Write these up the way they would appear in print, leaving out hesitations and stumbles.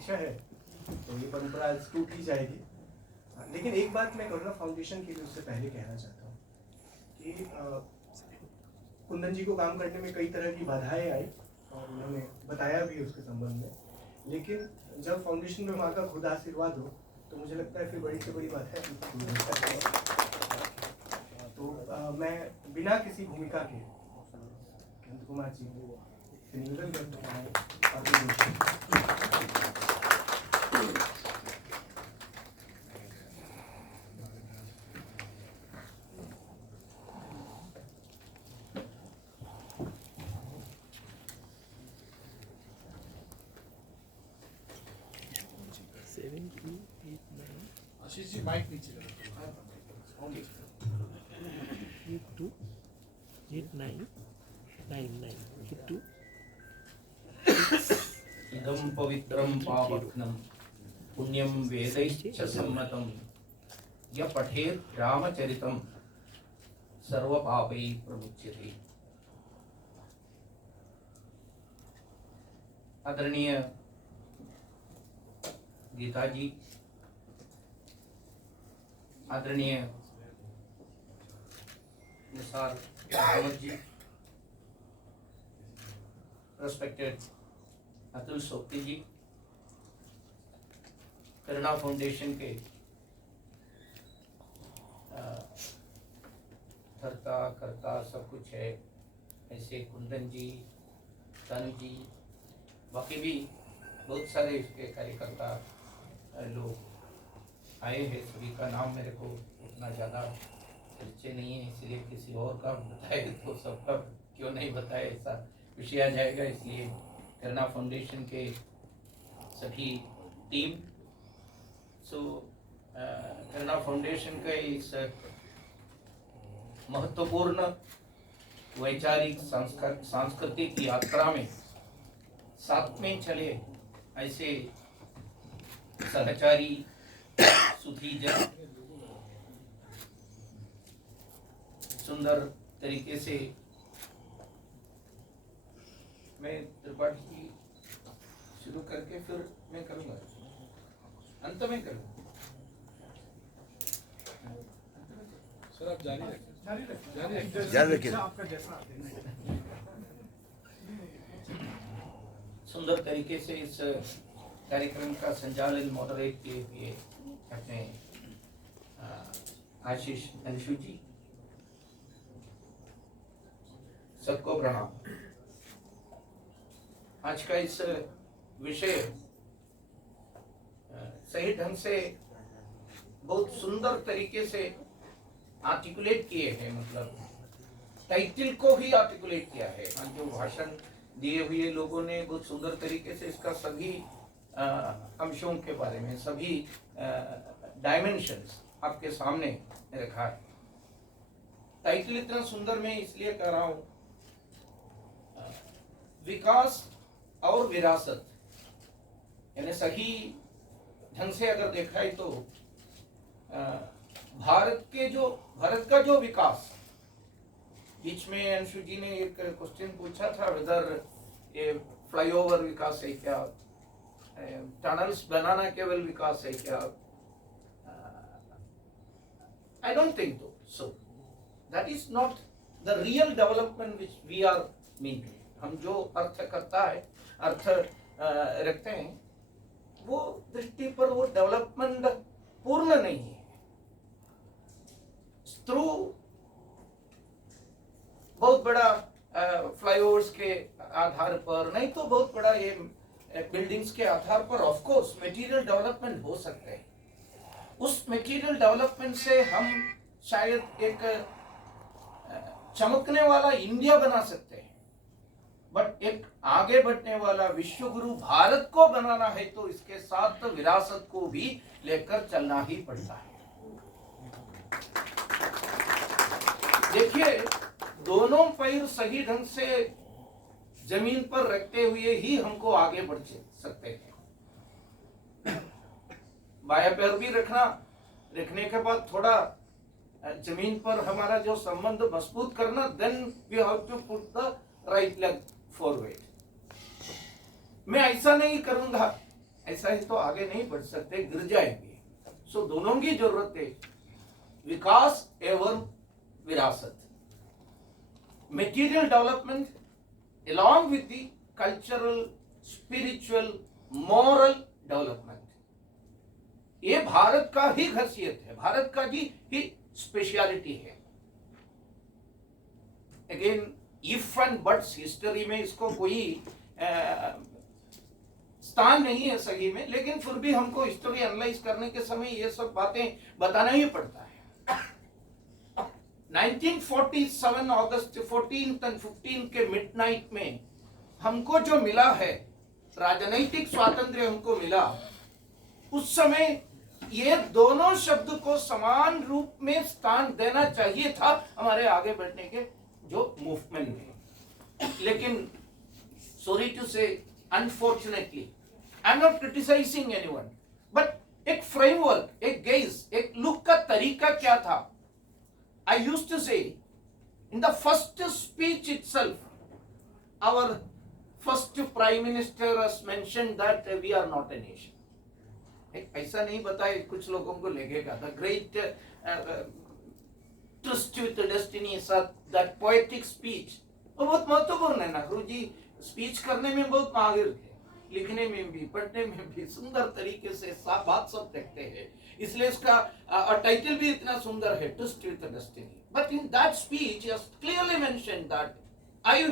इच्छा है तो ये परंपरा आज टूट ही जाएगी। लेकिन एक बात मैं करुणा फाउंडेशन के लिए उससे पहले कहना चाहता हूँ कि कुंदन जी को काम करने में कई तरह की बाधाएं आई और उन्होंने बताया भी उसके संबंध में, लेकिन जब फाउंडेशन में माँ का खुद आशीर्वाद हो तो मुझे लगता है फिर बड़ी से बड़ी बात है। तो मैं बिना किसी भूमिका के अनंत कुमार जी से निवेदन करता हूँ आशीष जी माइक नीचे करो। 828999 इदं पवित्रं पावनं पुण्यं वेदैश्च सम्मतं य पठेत् रामचरितं सर्वपापैः प्रमुच्यते। आदरणीय गीता जी, आदरणीय निसार अहमद जी, रेस्पेक्टेड अतुल सोपती जी, करुणा फाउंडेशन के धरता करता सब कुछ है ऐसे कुंदन जी, तनु जी, बाकी भी बहुत सारे इसके कार्यकर्ता लोग आए हैं। सभी का नाम मेरे को उतना ज़्यादा परिचय नहीं है, इसलिए किसी और का बताए तो सबका क्यों नहीं बताए, ऐसा विषय आ जाएगा। इसलिए करुणा फाउंडेशन के सभी टीम, करुणा फाउंडेशन के इस महत्वपूर्ण वैचारिक सांस्कृतिक यात्रा में साथ में चले ऐसे सहचारी सुधीजन सुंदर तरीके से मैं त्रिपाठी की शुरू करके फिर मैं करूंगा, अंत में करूंगा। सर आप जारी रखें। आपका जैसा सुंदर तरीके से इस कार्यक्रम का संचालन मॉडरेट किए हुए अपने आशीष अंशु जी, सबको प्रणाम। आज का इस विषय सही ढंग से बहुत सुंदर तरीके से आर्टिकुलेट किए हैं, मतलब टाइटल को ही आर्टिकुलेट किया है। जो भाषण दिए हुए लोगों ने बहुत सुंदर तरीके से इसका सभी अंशों के बारे में, सभी डायमेंशंस आपके सामने रखा है। टाइटल इतना सुंदर मैं इसलिए कह रहा हूं, विकास और विरासत, यानी सही ढंग से अगर देखा है तो भारत का जो विकास, बीच में अंशु जी ने एक क्वेश्चन पूछा था, वेदर ये फ्लाईओवर विकास है क्या, टनल्स बनाना केवल विकास है क्या। I don't think so. That is not the real development which we are mean. हम जो अर्थ करता है, अर्थ रखते हैं, वो दृष्टि पर वो डेवलपमेंट पूर्ण नहीं है। थ्रू बहुत बड़ा फ्लाईओवर्स के आधार पर नहीं तो बहुत बड़ा ये बिल्डिंग्स के आधार पर ऑफ कोर्स मटेरियल डेवलपमेंट हो सकते हैं। उस मटेरियल डेवलपमेंट से हम शायद एक चमकने वाला इंडिया बना सकते हैं, बट एक आगे बढ़ने वाला विश्व गुरु भारत को बनाना है तो इसके साथ विरासत को भी लेकर चलना ही पड़ता है। देखिए, दोनों पैर सही ढंग से जमीन पर रखते हुए ही हमको आगे बढ़ सकते हैं। बाया पैर भी रखने के बाद थोड़ा जमीन पर हमारा जो संबंध मजबूत करना, then we have to put the right leg forward. मैं ऐसा नहीं करूंगा ऐसा है तो आगे नहीं बढ़ सकते, गिर जाएंगे। सो दोनों की जरूरत है, विकास एवं विरासत, material development along with the cultural, spiritual, moral development। ये भारत का ही खासियत है, भारत का ही स्पेशलिटी है। Again if and buts, history में इसको कोई स्थान नहीं है सही में, लेकिन फिर भी हमको हिस्ट्री एनालाइज करने के समय ये सब बातें बताना ही पड़ता है। 1947 अगस्त 14 और 15 के मिडनाइट में हमको जो मिला है, राजनीतिक स्वातंत्र्य हमको मिला, उस समय ये दोनों शब्द को समान रूप में स्थान देना चाहिए था हमारे आगे बढ़ने के जो मूवमेंट में। लेकिन sorry to say, unfortunately, I am not criticising anyone, but एक फ्रेमवर्क, एक गेज, एक लुक का तरीका क्या था। I used to say, in the first speech itself, our first Prime Minister has mentioned that we are not a nation. ऐसा नहीं बताए, कुछ लोगों को लगेगा the great tryst with the destiny, that poetic speech, वो बहुत महत्वपूर्ण है। नेहरू जी स्पीच करने में बहुत माहिर थे, लिखने में भी, पढ़ने में भी सुंदर तरीके से बात सब देखते हैं, इसलिए इसका टाइटल भी इतना सुंदर है, twist with the destiny. But in that speech he has clearly mentioned that I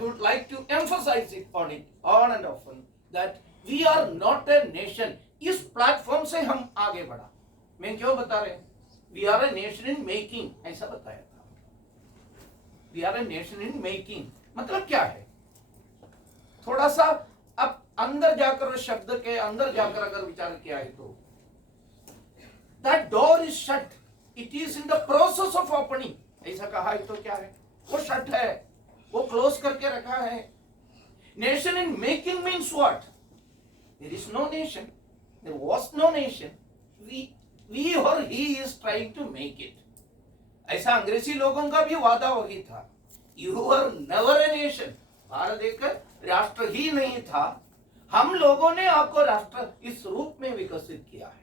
would like to emphasise it on and often that we are not a nation. इस प्लेटफॉर्म से हम आगे बढ़ा। मैं क्यों बता रहे हैं, we are a nation in making, ऐसा बताया था। We are a nation in making मतलब क्या है, थोड़ा सा अब अंदर जाकर, शब्द के अंदर जाकर अगर विचार किया है तो that door is shut, it is in the process of opening, ऐसा कहा है तो क्या है, वो शट है, वो क्लोज करके रखा है। Nation in making means what, there is no nation, there was no nation, we or he is trying to make it। ऐसा अंग्रेजी लोगों का भी वादा वही था, you are never a nation, Bharat एक राष्ट्र ही नहीं था, हम लोगों ने आपको राष्ट्र इस रूप में विकसित किया है।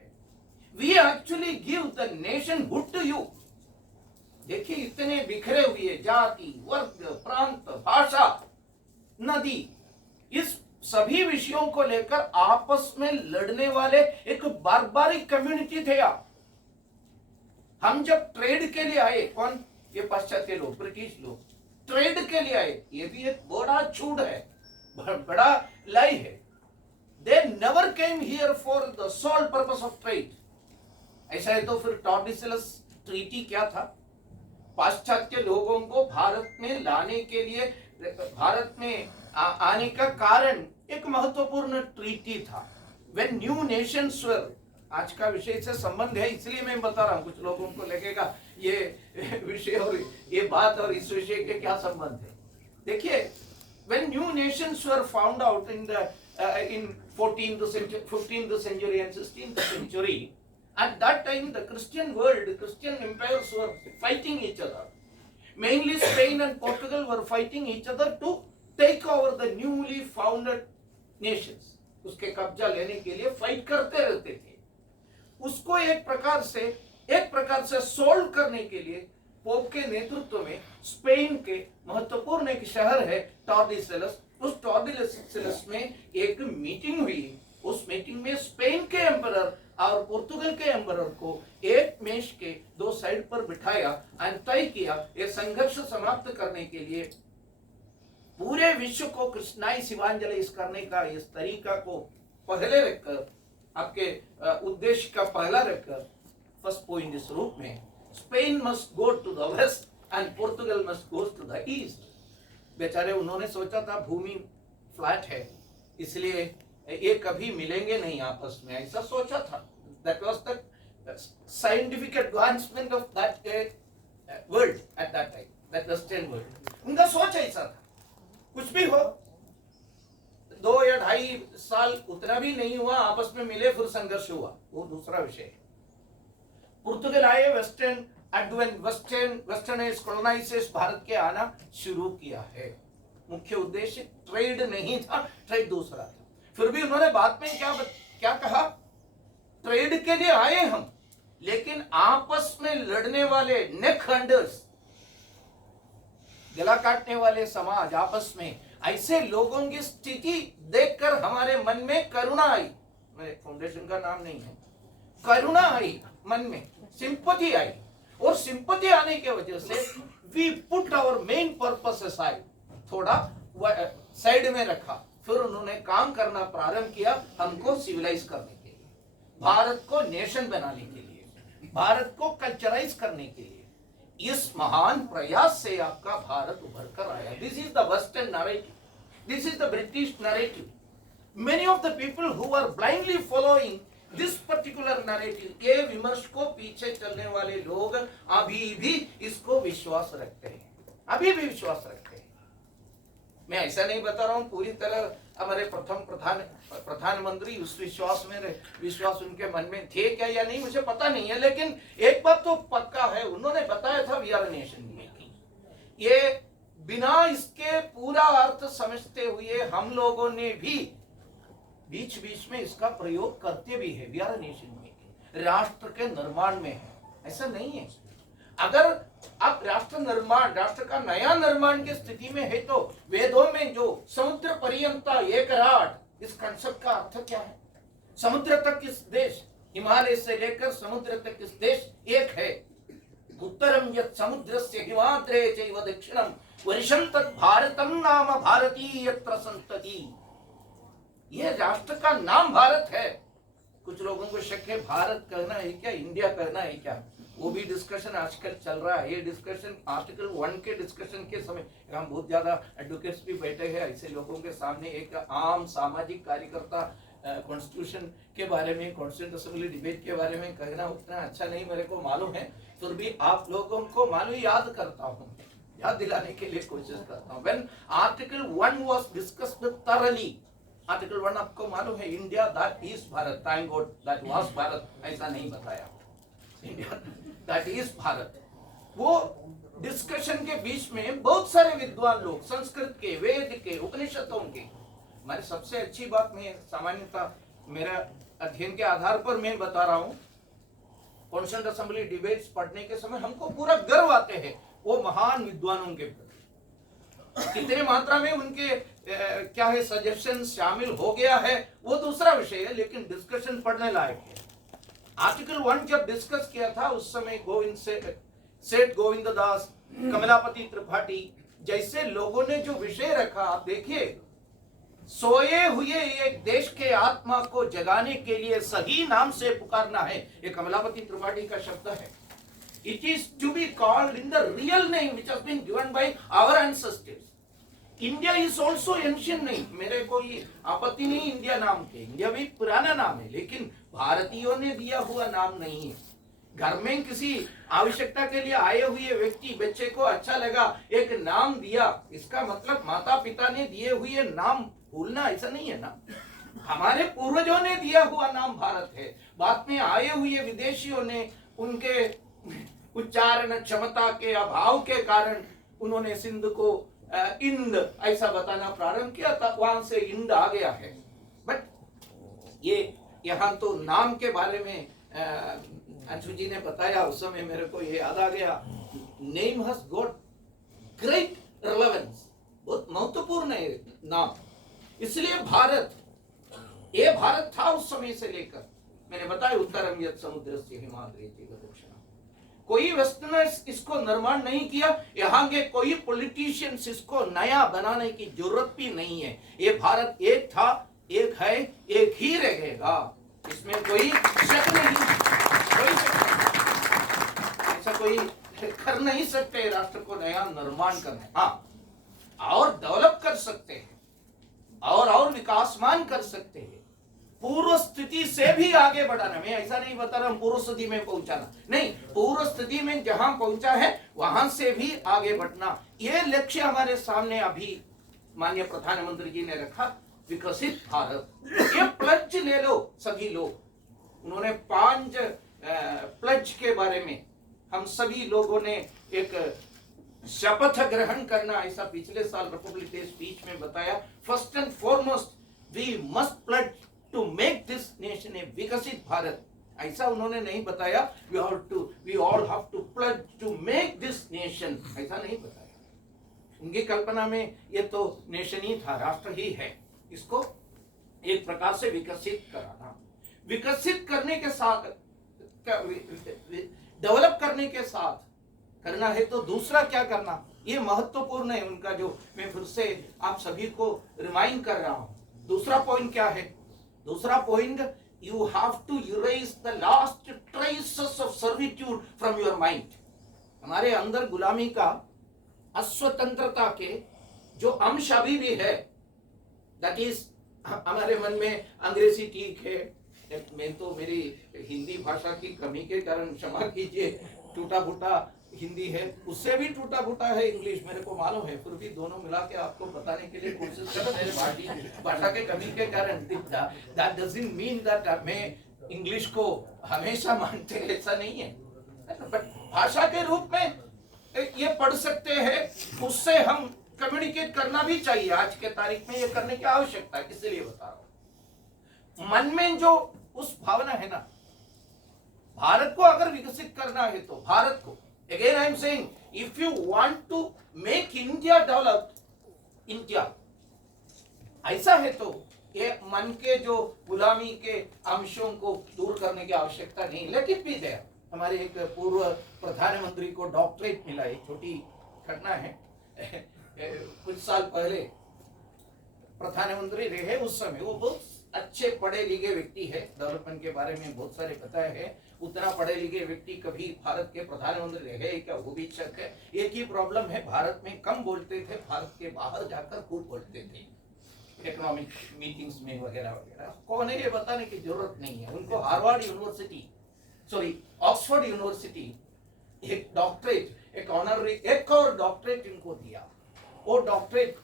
We actually give the nationhood to you। देखिए इतने बिखरे हुए जाति, वर्ग, प्रांत, भाषा, नदी, इस सभी विषयों को लेकर आपस में लड़ने वाले एक बारबारिक कम्युनिटी थे आप। हम जब ट्रेड के लिए आए, कौन, ये पाश्चात्य लोग, ब्रिटिश लोग ट्रेड के लिए आए, ये भी एक बड़ा झूठ है, बड़ा लाई है। They never came here for the sole purpose of trade। ऐसा है तो फिर टॉर्डिसलस ट्रीटी क्या था, पाश्चात्य लोगों को भारत में लाने के लिए, भारत में आने का कारण एक महत्वपूर्ण ट्रीटी था। When new nations were, आज का विषय से संबंध है इसलिए मैं बता रहा हूँ, कुछ लोगों को लगेगा ये विषय और ये बात और इस विषय के क्या संबंध है। देखिए, when new nations were found out in 14th century, 15th century and 16th century, at that time the Christian world, Christian empires were fighting each other, mainly Spain and Portugal were fighting each other to take over the newly founded nations। उसके कब्जा लेने के लिए fight करते रहते थे। उसको एक प्रकार से सोल्व करने के लिए पोप के नेतृत्व में स्पेन के महत्वपूर्ण एक शहर है टॉर्डिसलस, उस टॉर्डिसलस में एक मीटिंग हुई। उस मीटिंग में स्पेन के एम्परर और पुर्तगाल के एम्परर को एक मेज के दो साइड पर बिठाया और तय किया ये संघर्ष समाप्त करने के लिए पूरे विश्व को कृष्णाई शिवांजलि करने का इस तरीका को पहले रखकर, आपके उद्देश्य का पहला रखकर, फर्स्ट पॉइंट इस रूप में, Spain must go to the west and Portugal must go to the east. बेचारे उन्होंने सोचा था भूमि फ्लैट है इसलिए ये कभी मिलेंगे नहीं आपस में, ऐसा सोचा था। That was the scientific advancement of that world at that time, that western world. उनका सोच ऐसा था, कुछ भी हो 2 या 2.5 साल उतना भी नहीं हुआ, आपस में मिले फिर संघर्ष हुआ, वो दूसरा विषय है। पुर्तगाल आए, वेस्टर्नाइज कॉलोनाइजर्स भारत के आना शुरू किया है। मुख्य उद्देश्य ट्रेड नहीं था, ट्रेड दूसरा था। फिर भी उन्होंने बाद में क्या क्या कहा, ट्रेड के लिए आए हम, लेकिन आपस में लड़ने वाले नेक हंडर्स, गला काटने वाले समाज आपस में, ऐसे लोगों की स्थिति देखकर हमारे मन में करुणा आई। मेरे फाउंडेशन का नाम नहीं है, करुणा आई मन में, सिंपैथी आई, और सिंपैथी आने की वजह से we put our main purpose aside, थोड़ा साइड में रखा, फिर उन्होंने काम करना प्रारंभ किया हमको सिविलाइज करने के लिए, भारत को नेशन बनाने के लिए, भारत को कल्चराइज करने के लिए। इस महान प्रयास से आपका भारत उभर कर आया। This is the western narrative, this is the British narrative. Many of the people who are blindly following this particular narrative, ये विमर्श को पीछे चलने वाले लोग अभी भी इसको विश्वास रखते हैं, अभी भी विश्वास रखते हैं। मैं ऐसा नहीं बता रहा हूं पूरी तरह हमारे प्रथम प्रधानमंत्री उस विश्वास उनके मन में थे क्या या नहीं मुझे पता नहीं है, लेकिन एक बात तो पक्का है, उन्होंने बताया था we are a nation making. ये बिना इसके पूरा अर्थ समझते हुए हम लोगों ने भी बीच बीच में इसका प्रयोग करते भी है। We are a nation making, राष्ट्र के निर्माण में है, ऐसा नहीं है। अगर आप राष्ट्र का नया निर्माण की स्थिति में है तो वेदों में जो समुद्र पर्यंता एक राट, इस कंसेप्ट का अर्थ क्या है? समुद्र तक इस देश, हिमालय से लेकर समुद्र तक इस देश एक है। उत्तरम यत् समुद्रस्य हिमाद्रे चैव दक्षिणम वर्षं तत् भारतम नाम भारती यत्र संतति। यह राष्ट्र का नाम भारत है। कुछ लोगों को शक है भारत कहना है क्या, इंडिया कहना है क्या, वो भी डिस्कशन आजकल चल रहा है। ये डिस्कशन आर्टिकल 1 के डिस्कशन के समय हम बहुत ज्यादा एडवोकेट्स भी बैठे हैं, ऐसे लोगों के सामने एक आम सामाजिक कार्यकर्ता कॉन्स्टिट्यूशन के बारे में, कॉन्स्टिट्यूंट असेंबली डिबेट के बारे में कहना उतना अच्छा नहीं मेरे को मालूम है, फिर भी आप लोगों को मालूम याद करता हूँ, याद दिलाने के लिए कोशिश करता हूँ। When Article 1 was discussed thoroughly, article 1 आपको मालूम है, India that is Bharat, thank God that was Bharat, ऐसा नहीं बताया, इंडिया दैट इज भारत। वो डिस्कशन के बीच में बहुत सारे विद्वान लोग, संस्कृत के, वेद के, उपनिषदों के, हमारी सबसे अच्छी बात मैं सामान्यतः मेरा अध्ययन के आधार पर मैं बता रहा हूँ, कॉन्स्टिट्यूंट असेंबली डिबेट्स पढ़ने के समय हमको पूरा गर्व आते हैं वो महान विद्वानों के प्रति। कितने मात्रा में उनके क्या है सजेशन शामिल हो गया है वो दूसरा विषय है, लेकिन डिस्कशन पढ़ने लायक है। आर्टिकल 1 जब डिस्कस किया था उस समय सेठ गोविंद दास, कमलापति त्रिपाठी जैसे लोगों ने जो विषय रखा, आप देखिए, सोए हुए एक देश के आत्मा को जगाने के लिए सही नाम से पुकारना है, ये कमलापति त्रिपाठी का शब्द है। It is to be called in the real name which has been given by our ancestors. India is also ancient name. मेरे कोई आपत्ति नहीं इंडिया नाम के, इंडिया भी पुराना नाम है, लेकिन भारतीयों ने दिया हुआ नाम नहीं है। घर में किसी आवश्यकता के लिए आए हुए व्यक्ति, बच्चे को अच्छा लगा एक नाम दिया, इसका मतलब माता पिता ने दिए हुए नाम भूलना ऐसा नहीं है ना। हमारे पूर्वजों ने दिया हुआ नाम भारत है, बाद में आए हुए विदेशियों ने उनके उच्चारण क्षमता के अभाव के कारण उन्होंने सिंध को इंद ऐसा बताना प्रारंभ किया था, वहां से इंड आ गया है। बट ये यहाँ तो नाम के बारे में अंशु जी ने बताया, उस समय मेरे को ये याद आ गया, name has got great relevance, बहुत महत्वपूर्ण है नाम। इसलिए भारत, ये भारत था उस समय से लेकर, मैंने बताया उत्तरम यत् समुद्रस्य हिमाद्रे चैव दक्षिणम। कोई वेस्टर्नर्स इसको निर्माण नहीं किया, यहाँ के कोई पॉलिटिशियंस इसको नया बनाने की जरूरत भी नहीं है। ये भारत एक था, एक है, एक ही रहेगा, इसमें कोई शक नहीं, कोई शक नहीं। ऐसा कोई कर नहीं सकते राष्ट्र को नया निर्माण करना, हाँ, और डेवलप कर सकते हैं और विकासमान कर सकते हैं, पूर्व स्थिति से भी आगे बढ़ाना। मैं ऐसा नहीं बता रहा हूं पूर्व स्थिति में पहुंचाना, नहीं, पूर्व स्थिति में जहां पहुंचा है वहां से भी आगे बढ़ना, ये लक्ष्य हमारे सामने अभी माननीय प्रधानमंत्री जी ने रखा, विकसित भारत। ये प्लज ले लो सभी लोग, उन्होंने 5 प्लज के बारे में हम सभी लोगों ने एक शपथ ग्रहण करना, ऐसा पिछले साल रिपब्लिक डे स्पीच में बताया। First and foremost we must pledge to make this nation a विकसित भारत, ऐसा उन्होंने नहीं बताया we all have to pledge to make this nation, ऐसा नहीं बताया। उनकी कल्पना में ये तो नेशन ही था, राष्ट्र ही है, इसको एक प्रकार से विकसित कराना, विकसित करने के साथ डेवलप करने के साथ करना है तो दूसरा क्या करना, ये महत्वपूर्ण है उनका, जो मैं फिर से आप सभी को रिमाइंड कर रहा हूं। दूसरा पॉइंट क्या है? दूसरा point, you have to erase the last traces of servitude from your mind. हमारे अंदर गुलामी का, अस्वतंत्रता के जो अंश अभी भी है, दैट इज हमारे मन में अंग्रेजी ठीक है, मैं तो मेरी हिंदी भाषा की कमी के कारण क्षमा कीजिए, टूटा फूटा हिंदी है, उससे भी टूटा फूटा है इंग्लिश, मेरे को मालूम है, फिर भी दोनों मिला के आपको बताने के लिए कोशिश कर रहे हैं। भाषा के कमी के कारण दैट डजंट मीन दैट मैं इंग्लिश को हमेशा मानते, ऐसा नहीं है, बट भाषा के रूप में ये पढ़ सकते हैं, उससे हम कम्युनिकेट करना भी चाहिए। आज के तारीख में ये करने की आवश्यकता है, इसलिए बता रहा हूं। मन में जो उस भावना है ना, भारत को अगर विकसित करना है तो भारत को, again I am saying, if you want to make India developed, India, ऐसा है तो ये मन के जो गुलामी के अंशों को दूर करने की आवश्यकता नहीं। लेकिन भी है, हमारे एक पूर्व प्रधानमंत्री को डॉक्टरेट मिला, एक छोटी घटना है, कुछ साल पहले प्रधानमंत्री रहे, उस समय वो बहुत अच्छे पढ़े लिखे व्यक्ति है, डेवलपमेंट के बारे में बहुत सारे पता है, उतना पढ़े लिखे व्यक्ति कभी भारत के प्रधानमंत्री रहे क्या, वो भी शक है। एक ही प्रॉब्लम है, भारत में कम बोलते थे, भारत के बाहर जाकर खूब बोलते थे, इकोनॉमिक मीटिंग्स में वगैरह वगैरह। कौन है ये बताने की जरूरत नहीं है, उनको Harvard university, sorry Oxford university एक डॉक्टरेट, एक ऑनररी, एक और डॉक्टरेट इनको दिया। वो डॉक्टरेट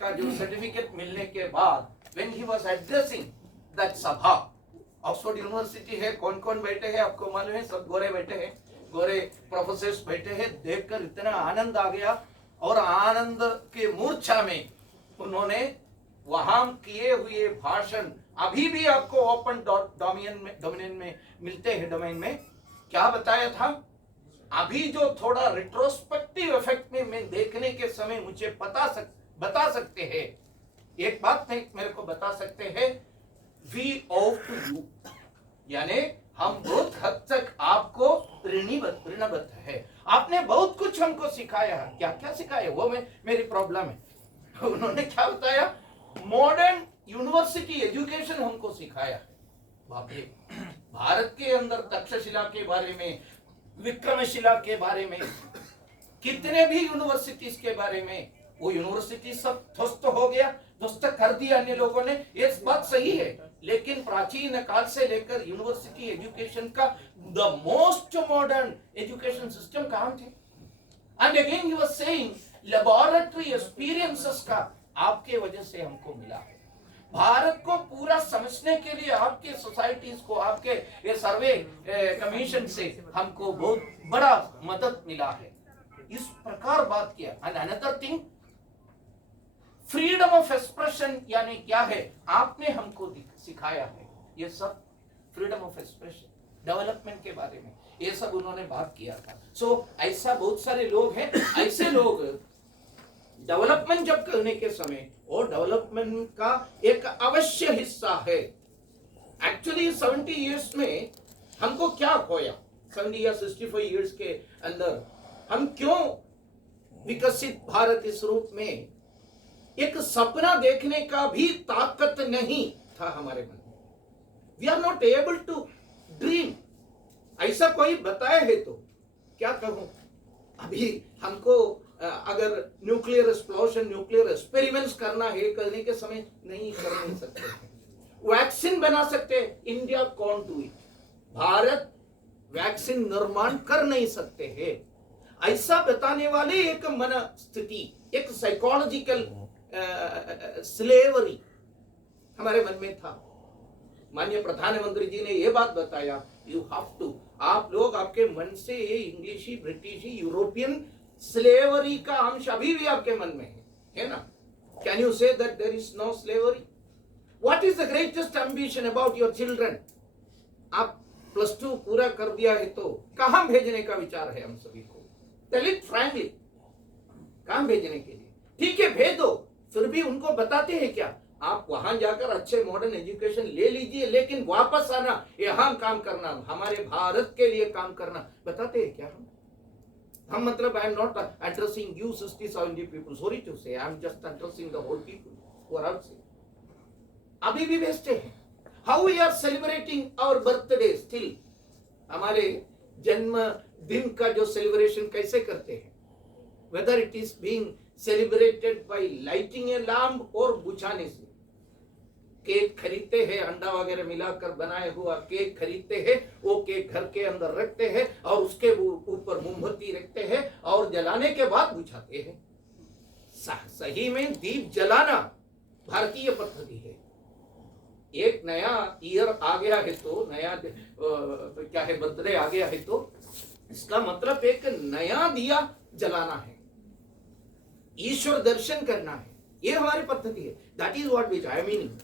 का जो सर्टिफिकेट मिलने के बाद when he was addressing that सभा, ऑक्सफोर्ड यूनिवर्सिटी है, कौन कौन बैठे हैं आपको मालूम है, सब गोरे बैठे हैं, गोरे प्रोफेसर्स बैठे हैं, देखकर इतना आनंद आ गया, और आनंद के मूर्छा में उन्होंने वहां किए हुए भाषण अभी भी आपको ओपन डोमेन में मिलते हैं, डोमेन में क्या बताया था। अभी जो थोड़ा रिट्रोस्पेक्टिव इफेक्ट में मैं देखने के समय मुझे बता सकते हैं, एक बात मेरे को बता सकते हैं, वी ओव टू यू, यानी हम बहुत हद तक आपको ऋणबद्ध है, आपने बहुत कुछ हमको सिखाया है। क्या क्या सिखाया वो मेरी प्रॉब्लम है। उन्होंने क्या बताया, मॉडर्न यूनिवर्सिटी एजुकेशन हमको सिखाया है। बाप रे, भारत के अंदर तक्षशिला के बारे में, विक्रमशिला के बारे में, कितने भी यूनिवर्सिटीज के बारे में, वो यूनिवर्सिटी सब ध्वस्त हो गया, ध्वस्त कर दिया अन्य लोगों ने, ये बात सही है, लेकिन प्राचीन काल से लेकर यूनिवर्सिटी एजुकेशन का the most modern education system कहां थे। And again he was saying laboratory experiences का आपके वजह से हमको मिला है। भारत को पूरा समझने के लिए आपके सोसाइटीज को, आपके ये सर्वे कमीशन से हमको बहुत बड़ा मदद मिला है। इस प्रकार बात किया। And another thing, freedom of expression यानी क्या है, आपने हमको सिखाया है। ये सब फ्रीडम ऑफ एक्सप्रेशन, डेवलपमेंट के बारे में ये सब उन्होंने बात किया था। सो ऐसा बहुत सारे लोग हैं, ऐसे लोग डेवलपमेंट जब करने के समय, और डेवलपमेंट का एक अवश्य हिस्सा है। एक्चुअली 70 इयर्स में हमको क्या खोया, 70 या 65 इयर्स के अंदर हम क्यों विकसित भारत इस रूप में, एक सपना देखने का भी ताकत नहीं था हमारे मन में। We are not able to dream. ऐसा कोई बताया है तो क्या कहूं, अभी हमको अगर न्यूक्लियर एक्सप्लोजन, न्यूक्लियर एक्सपेरिमेंट्स करना है, करने के समय नहीं कर नहीं सकते। वैक्सीन बना सकते, India can't do it, Bharat vaccine निर्माण कर नहीं सकते हैं। ऐसा बताने वाले एक मन स्थिति, एक साइकोलॉजिकल स्लेवरी हमारे मन में था। माननीय प्रधानमंत्री जी ने यह बात बताया, यू हैव टू, आप लोग आपके मन से ये इंग्लिशी, ब्रिटिशी, यूरोपियन स्लेवरी का अंश अभी भी आपके मन में है ना। Can you say that there is no slavery? What is the greatest ambition about your children? आप +2 पूरा कर दिया है तो कहां भेजने का विचार है हम सभी को? Tell it frankly. कहां भेजने के लिए? ठीक है, भेज दो, फिर भी उनको बताते हैं क्या? आप वहां जाकर अच्छे मॉडर्न एजुकेशन ले लीजिए, लेकिन वापस आना, यहाँ काम करना, हमारे भारत के लिए काम करना, बताते हैं क्या हम मतलब I am not addressing you 60-70 people, sorry to say, I am just addressing the whole people who are outside. अभी भी भेजते हैं। How we are celebrating our birthday still, हमारे जन्म दिन का जो सेलिब्रेशन कैसे करते हैं, whether it is being celebrated by lighting a lamp और बुझाने से। केक खरीदते हैं, अंडा वगैरह मिलाकर बनाया हुआ केक खरीदते हैं, वो केक घर के अंदर रखते हैं और उसके ऊपर मोमबत्ती रखते हैं और जलाने के बाद बुझाते हैं। सही में दीप जलाना भारतीय पद्धति है। एक नया ईयर आ गया है तो नया क्या है, बर्थडे आ गया है तो इसका मतलब एक नया दिया जलाना है, ईश्वर दर्शन करना है, ये हमारी पद्धति है। That is what we I mean.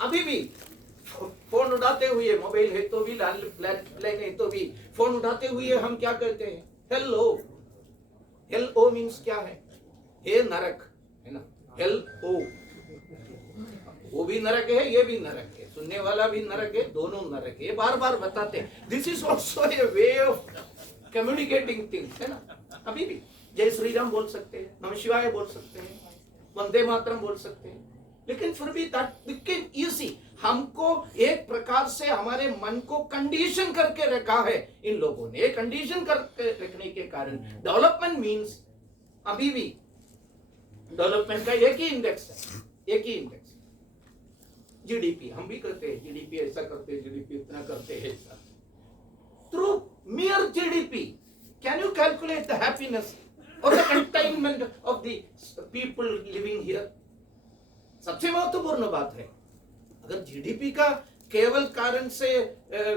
अभी भी फोन उठाते हुए, मोबाइल है तो भी, लैंडलाइन है तो भी, फोन उठाते हुए हम क्या कहते हैं? हेलो। हेलो मीन्स क्या है? हे नरक, है ना? हेलो, वो भी नरक है, ये भी नरक है, सुनने वाला भी नरक है, दोनों नरक है, ये बार बार बताते हैं। This is also a way of communicating things, है ना? अभी भी जय श्री राम बोल सकते हैं, नमः शिवाय बोल सकते हैं, वंदे मातरम बोल सकते हैं, लेकिन फिर भी दैट बिकेम इजी। हमको एक प्रकार से हमारे मन को कंडीशन करके रखा है इन लोगों ने। कंडीशन करके रखने के कारण डेवलपमेंट मींस, अभी भी डेवलपमेंट का एक ही इंडेक्स है, एक ही इंडेक्स, जीडीपी। हम भी करते हैं जीडीपी ऐसा करते हैं, जीडीपी इतना करते हैं ऐसा। Through mere GDP, can you calculate the happiness or the containment of the people living here? सबसे महत्वपूर्ण बात है, अगर जीडीपी का केवल कारण से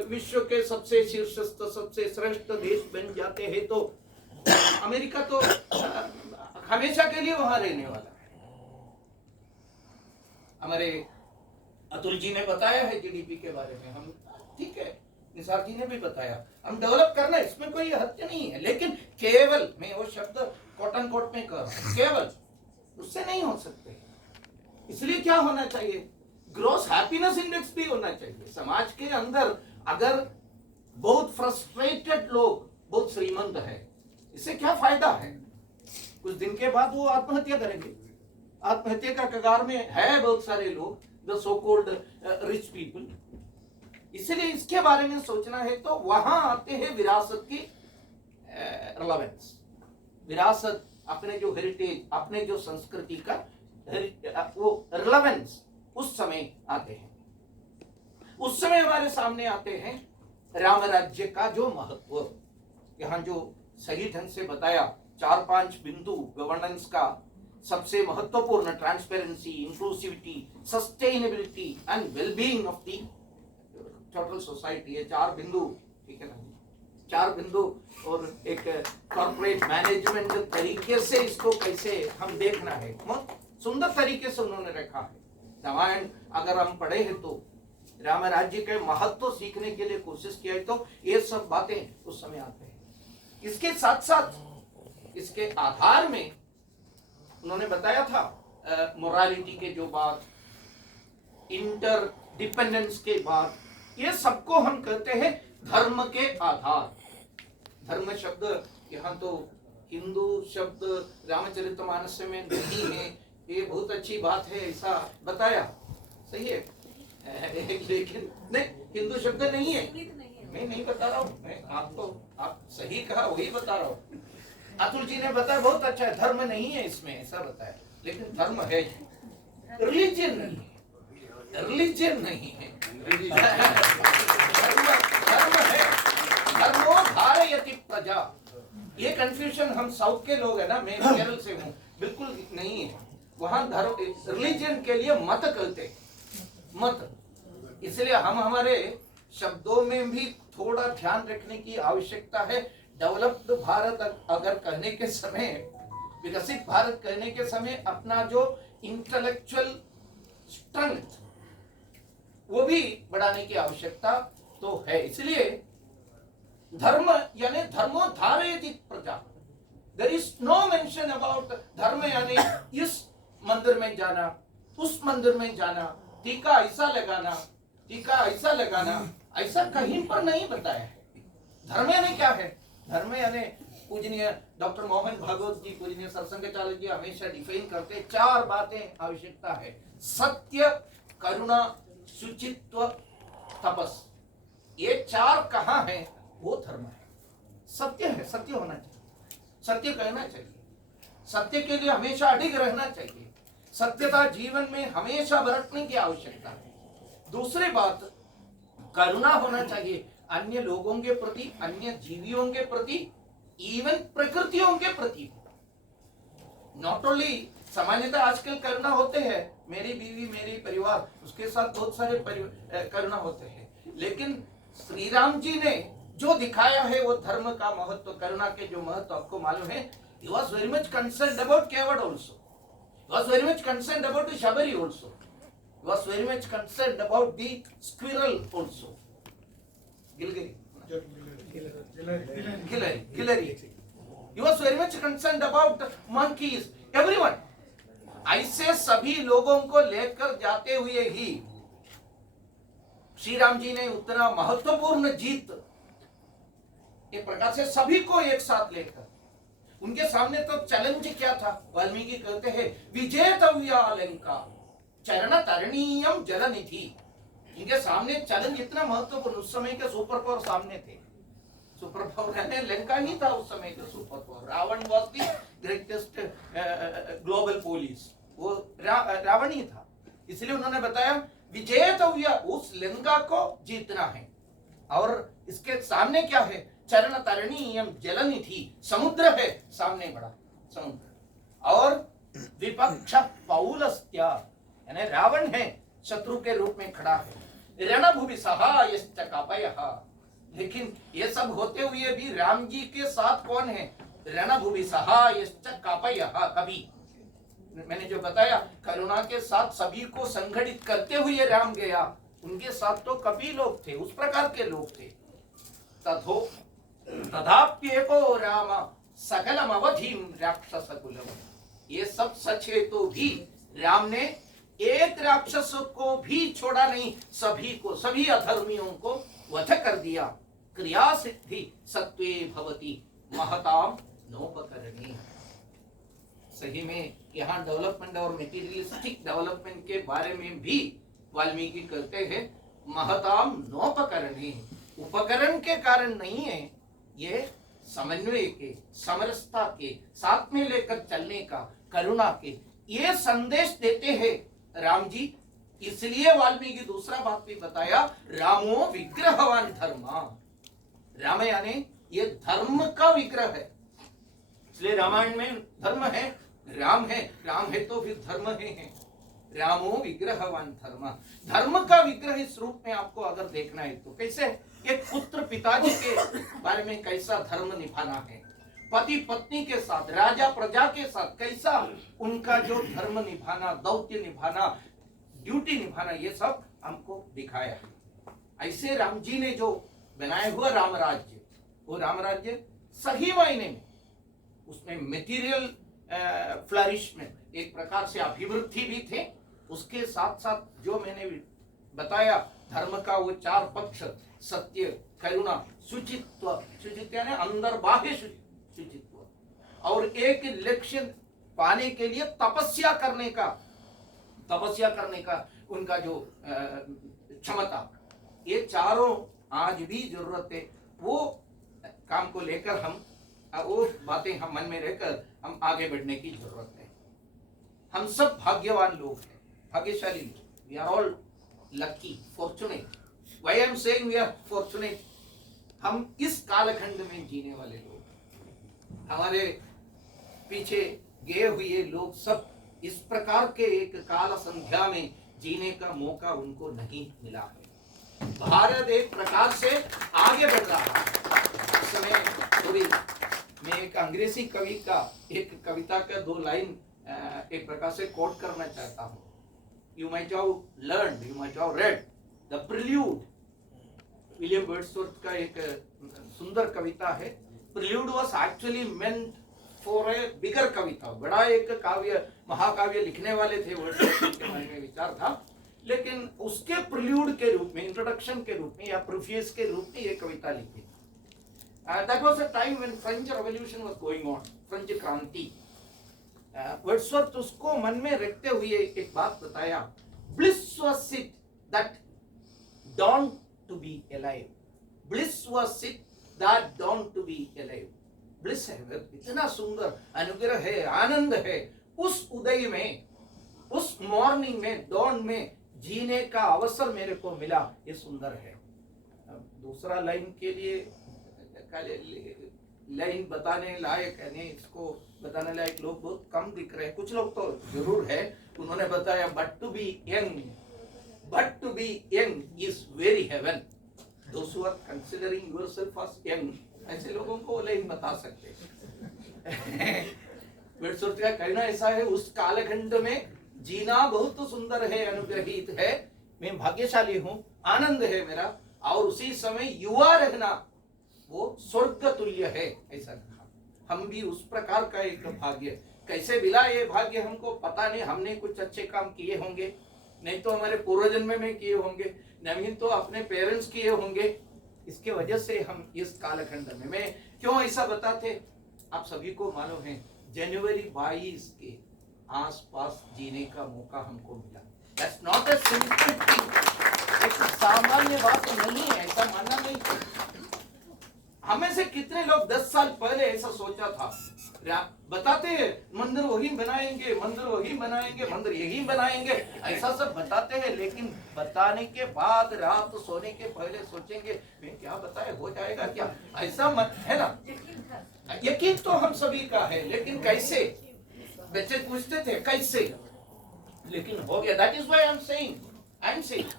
विश्व के सबसे शीर्षस्थ, सबसे श्रेष्ठ देश बन जाते हैं तो अमेरिका तो हमेशा के लिए वहां रहने वाला है। हमारे अतुल जी ने बताया है जीडीपी के बारे में, हम ठीक है, निसार जी ने भी बताया, हम डेवलप करना, इसमें कोई हत्या नहीं है, लेकिन केवल, मैं वो शब्द कोट एंड कोट में कर रहा हूं, केवल उससे नहीं हो सकते। इसलिए क्या होना चाहिए? ग्रॉस हैप्पीनेस इंडेक्स भी होना चाहिए। समाज के अंदर अगर बहुत फ्रस्ट्रेटेड लोग बहुत श्रीमंत है, इससे क्या फायदा है? कुछ दिन के बाद वो आत्महत्या करेंगे। आत्महत्या का कगार में है बहुत सारे लोग, the so called rich people. इसलिए इसके बारे में सोचना है तो वहां आते हैं विरासत की रिलेवेंस, विरासत, अपने जो हेरिटेज, अपने जो संस्कृति का वो रिलेवेंस, उस समय आते हैं। उस समय हमारे सामने आते हैं राम राज्य का जो महत्व, यहाँ जो सही ढंग से बताया, 4-5 बिंदु गवर्नेंस का, सबसे महत्वपूर्ण transparency, inclusivity, sustainability and wellbeing of the total society. ये 4 बिंदु, ठीक है ना, 4 बिंदु, और एक कॉर्पोरेट मैनेजमेंट तरीके से इसको कैसे हम देखना है, बहुत सुंदर तरीके से उन्होंने रखा है। रामायण अगर हम पढ़े हैं तो राम राज्य के महत्व सीखने के लिए कोशिश किया है तो ये सब बातें उस समय आते हैं। इसके साथ साथ इसके आधार में उन्होंने बताया था मोरालिटी के जो बात, इंटर डिपेंडेंस के बात, ये सबको हम कहते हैं धर्म के आधार। धर्म शब्द यहाँ तो हिंदू शब्द रामचरितमानस में नहीं है, ये बहुत अच्छी बात है, ऐसा बताया, सही है, लेकिन नहीं, हिंदू शब्द नहीं है, मैं नहीं बता रहा हूँ, मैं आपको, आप सही कहा, वही बता रहा हूँ। अतुल जी ने बताया बहुत अच्छा है, धर्म नहीं है इसमें, ऐसा बताया, लेकिन धर्म है, रिलीजन नहीं है, रिलीजन नहीं है, धर्म है, धर्मो धारयति प्रजा। ये कंफ्यूजन हम साउथ के लोग है ना, मैं केरल से हूँ, बिल्कुल नहीं है। वहां धर्म, रिलीजन के लिए मत कहते, मत। इसलिए हम हमारे शब्दों में भी थोड़ा ध्यान रखने की आवश्यकता है। डेवलप्ड भारत अगर कहने के समय, विकसित भारत कहने के समय अपना जो इंटेलेक्चुअल स्ट्रेंथ वो भी बढ़ाने की आवश्यकता तो है। इसलिए धर्म यानी धर्मोद्धारयति प्रजा, there is no mention about धर्म यानी इस मंदिर में जाना, उस मंदिर में जाना, टीका ऐसा लगाना, टीका ऐसा लगाना, ऐसा कहीं पर नहीं बताया है। धर्म यानी क्या है? धर्म यानी पूजनीय डॉक्टर मोहन भागवत जी, पूजनीय सरसंघचालक जी हमेशा डिफाइन करते 4 बातें आवश्यकता है। सत्य, करुणा, शुचित्व, तपस। ये 4 कहाँ है? वो धर्म है। सत्य है, सत्य होना चाहिए, सत्य कहना चाहिए, सत्य के लिए हमेशा अडिग रहना चाहिए, सत्यता जीवन में हमेशा बरतने की आवश्यकता है। दूसरी बात, करुणा होना चाहिए अन्य लोगों के प्रति, अन्य जीवियों के प्रति, इवन प्रकृतियों के प्रति। नॉट ओनली सामान्यतः आजकल करुणा होते हैं, मेरी बीवी, मेरी परिवार, उसके साथ बहुत सारे करुणा होते हैं, लेकिन श्री राम जी ने जो दिखाया है वो धर्म का महत्व, करुणा के जो महत्व आपको मालूम है। He was very much concerned about Kevad also. He was very much concerned about the Shabari also. He was very much concerned about the squirrel also. Gilgiri. He was very much concerned about monkeys. Everyone. ऐसे सभी लोगों को लेकर जाते हुए ही श्री राम जी ने उतना महत्वपूर्ण जीत एक प्रकार से सभी को एक साथ लेकर, उनके सामने तो चैलेंज क्या था? वाल्मीकि कहते हैं विजेतव्या लंका चरण तरणीयम जलनिधि। इनके सामने चैलेंज इतना महत्वपूर्ण, उस समय के सुपर पावर सामने थे। सुपर पावर यानी लंका ही था उस समय के super power. Ravana was the greatest global police, वो रावण ही था। इसलिए उन्होंने बताया विजेतव्या, उस लंका को जीतना है। और इसके सामने क्या है? चरण तरणीयम जलनिधि, समुद्र है सामने बड़ा समुद्र। और विपक्ष पौलस्त्या यानी रावण है, शत्रु के रूप में खड़ा है। रणभूमि सहायश्च कापयः, लेकिन ये सब होते हुए भी राम जी के साथ कौन है? रणभूमि सहायश्च कापयः। कभी मैंने जो बताया, करुणा के साथ सभी को संगठित करते हुए राम गया, उनके साथ तो कभी लोग थे, उस प्रकार के लोग थे। तथो तथाप्येको राम सकलम अवधिम राक्षस कुलम। ये सब सच है तो भी राम ने एक राक्षस को भी छोड़ा नहीं, सभी को, सभी अधर्मियों को वध कर दिया। क्रिया सिद्धि सत्वे भवति महताम नोपकरणी। सही में यहाँ डेवलपमेंट और मेटीरियलिस्टिक डेवलपमेंट के बारे में भी वाल्मीकि कहते हैं महताम नोपकरणी। उपकरण के कारण नहीं है, ये समन्वय के, समरसता के, साथ में लेकर चलने का, करुणा के, ये संदेश देते हैं राम जी। इसलिए वाल्मीकि दूसरा बात भी बताया, रामो विग्रहवान धर्मा। राम यानी ये धर्म का विग्रह है, इसलिए रामायण में धर्म है, राम है तो फिर धर्म है। रामो विग्रहवान धर्म, धर्म का विग्रह इस रूप में आपको अगर देखना है तो कैसे? एक पुत्र पिताजी के बारे में कैसा धर्म निभाना है, पति पत्नी के साथ, राजा प्रजा के साथ कैसा उनका जो धर्म निभाना, दौत्य निभाना, ड्यूटी निभाना, ये सब हमको दिखाया है। ऐसे राम जी ने जो बनाया हुआ राम राज्य, वो राम राज्य सही मायने में उसमें मेटीरियल फ्लरिशमेंट, एक प्रकार से अभिवृद्धि भी थे, उसके साथ साथ जो मैंने बताया धर्म का वो 4 पक्ष, सत्य, करुणा, शुचित्व, शुचित्व यानी अंदर बाह्य शुचित्व, और एक लक्ष्य पाने के लिए तपस्या करने का उनका जो क्षमता, ये चारों आज भी जरूरत है। वो काम को लेकर हम, वो बातें हम मन में रहकर हम आगे बढ़ने की जरूरत है। हम सब भाग्यवान लोग हैं, भाग्यशाली लोग। We are all lucky, fortunate. Why I am saying we are fortunate? हम इस कालखंड में जीने वाले लोग, हमारे पीछे गए हुए लोग सब इस प्रकार के एक काल संध्या में जीने का मौका उनको नहीं मिला है। भारत एक प्रकार से आगे बढ़ रहा है। इस समय थोड़ी मैं एक अंग्रेजी कवि का एक कविता का 2 लाइन एक प्रकार से कोट करना चाहता हूँ। you might have learned, you might have read the prelude. William Wordsworth का एक सुंदर कविता है. Prelude was actually meant for a bigger कविता. बड़ा एक काव्य, महाकाव्य लिखने वाले थे वर्ड्सवर्थ के मन में विचार था, लेकिन उसके प्रिल्यूड के रूप में, इंट्रोडक्शन के रूप में या प्रीफेस के रूप में ये कविता लिखी. That was a time when French Revolution was going on, French क्रांति. वर्ड्सवर्थ उसको मन में रखते हुए एक बात बताया. Bliss was it that dawned to be alive. Bliss was it that dawned to be alive. Bliss है, इतना सुंदर अनुग्रह है, आनंद है उस उदय में, उस मॉर्निंग में, डॉन में जीने का अवसर मेरे को मिला. ये सुंदर है. दूसरा लाइन के लिए लाइन बताने लायक यानी इसको बताने लायक लोग बहुत कम दिख रहे हैं. कुछ लोग तो जरूर है. उन्होंने बताया but to be young is very heaven. Those who are considering yourself as young, ऐसे लोगों को लाइन बता सकते हैं. वर्ड्सवर्थ का कहना ऐसा है, उस कालखंड में जीना बहुत सुंदर है, अनुग्रहित है, मैं भाग्यशाली हूँ, आनंद है मेरा, और उसी समय युवा रहना वो स्वर्ग तुल्य है, ऐसा कहा. हम भी उस प्रकार का एक भाग्य, कैसे मिला ये भाग्य हमको पता नहीं. हमने कुछ अच्छे काम किए होंगे, नहीं तो हमारे पूर्वजन्म में किए होंगे, नहीं तो अपने पेरेंट्स किए होंगे. इसके वजह से हम इस कालखंड में, मैं क्यों ऐसा बताते, आप सभी को मालूम है, जनवरी 22 के आसपास जीने का मौका हमको मिला. That's not a simple thing. एक सामान्य बात नहीं है, ऐसा मानना नहीं. हमें से कितने लोग 10 साल पहले ऐसा सोचा था, बताते हैं मंदिर वही बनाएंगे, मंदिर वही बनाएंगे, मंदिर यही बनाएंगे, ऐसा सब बताते हैं, लेकिन बताने के बाद रात सोने के पहले सोचेंगे मैं क्या बताए, हो जाएगा क्या, ऐसा मत है ना. यकीन तो हम सभी का है, लेकिन कैसे, बच्चे पूछते थे कैसे, लेकिन हो गया. That is why I am saying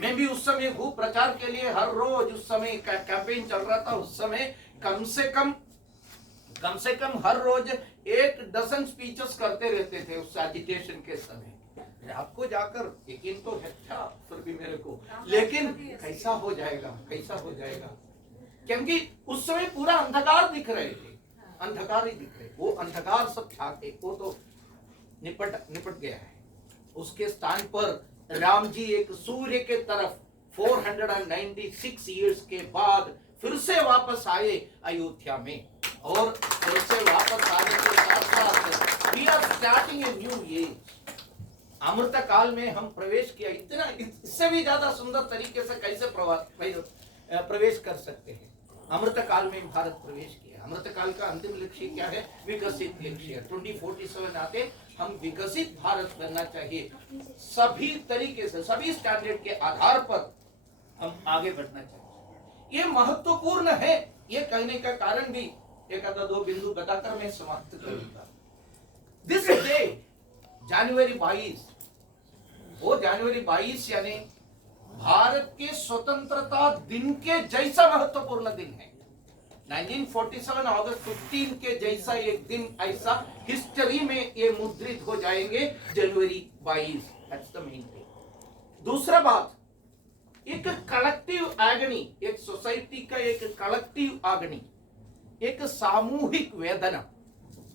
मैं भी उस समय खूब प्रचार के लिए हर रोज, उस समय कैंपेन चल रहा था, उस समय कम से कम हर रोज 1 डज़न स्पीचेस करते रहते थे उस एजिटेशन के समय. आपको जाकर यकीन तो है था फिर भी मेरे को, लेकिन कैसा हो जाएगा, क्योंकि उस समय पूरा अंधकार दिख रहे थे, अंधकार ही दिख रहे. वो अंधकार सब छाके वो तो निपट गया है. उसके स्थान पर राम जी एक सूर्य के तरफ 496 इयर्स के बाद फिर से वापस आए अयोध्या में, और फिर से वापस आने के साथ साथ we are starting a new age. अमृत काल में हम प्रवेश किया. इतना इससे भी ज्यादा सुंदर तरीके से कैसे प्रवेश कर सकते हैं. अमृत काल में भारत प्रवेश किया. अमृत काल का अंतिम लक्ष्य क्या है, विकसित लक्ष्य. 2047 आते हम विकसित भारत बनना चाहिए. सभी तरीके से, सभी स्टैंडर्ड के आधार पर हम आगे बढ़ना चाहिए. ये महत्वपूर्ण है. ये कहने का कारण भी एक आधा 2 बिंदु बताकर मैं समाप्त करूंगा. दिस डे जनवरी 22, वो जनवरी 22 यानी भारत के स्वतंत्रता दिन के जैसा महत्वपूर्ण दिन है. 1947 अगस्त 15 के जैसा एक दिन ऐसा हिस्ट्री में ये मुद्रित हो जाएंगे. जनवरी 22, दैट्स द मेन थिंग. दूसरा बात, एक कलेक्टिव एगनी, एक सोसाइटी का एक कलेक्टिव एगनी, एक सामूहिक वेदना,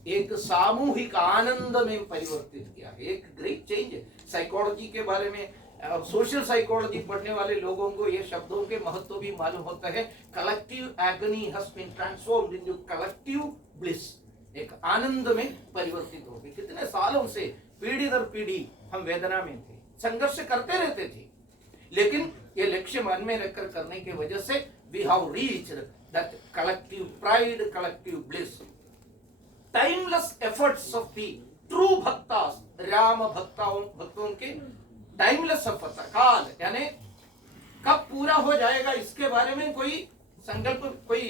एक सामूहिक आनंद में परिवर्तित किया है. एक ग्रेट चेंज है. साइकोलॉजी के बारे में, सोशल साइकोलॉजी पढ़ने वाले लोगों को ये शब्दों के महत्व भी मालूम होता है. Collective agony has been transformed into collective bliss. एक आनंद में परिवर्तित हो गई. कितने सालों से पीढ़ी दर पीढ़ी हम वेदना में थे, संघर्ष करते रहते थे, लेकिन ये लक्ष्य मन में रखकर करने की वजह से we have reached that collective pride, collective bliss. Timeless efforts of the true भक्तास, राम भक्तों के टाइमलेस सफलता काल, यानी कब पूरा हो जाएगा इसके बारे में कोई संकल्प, कोई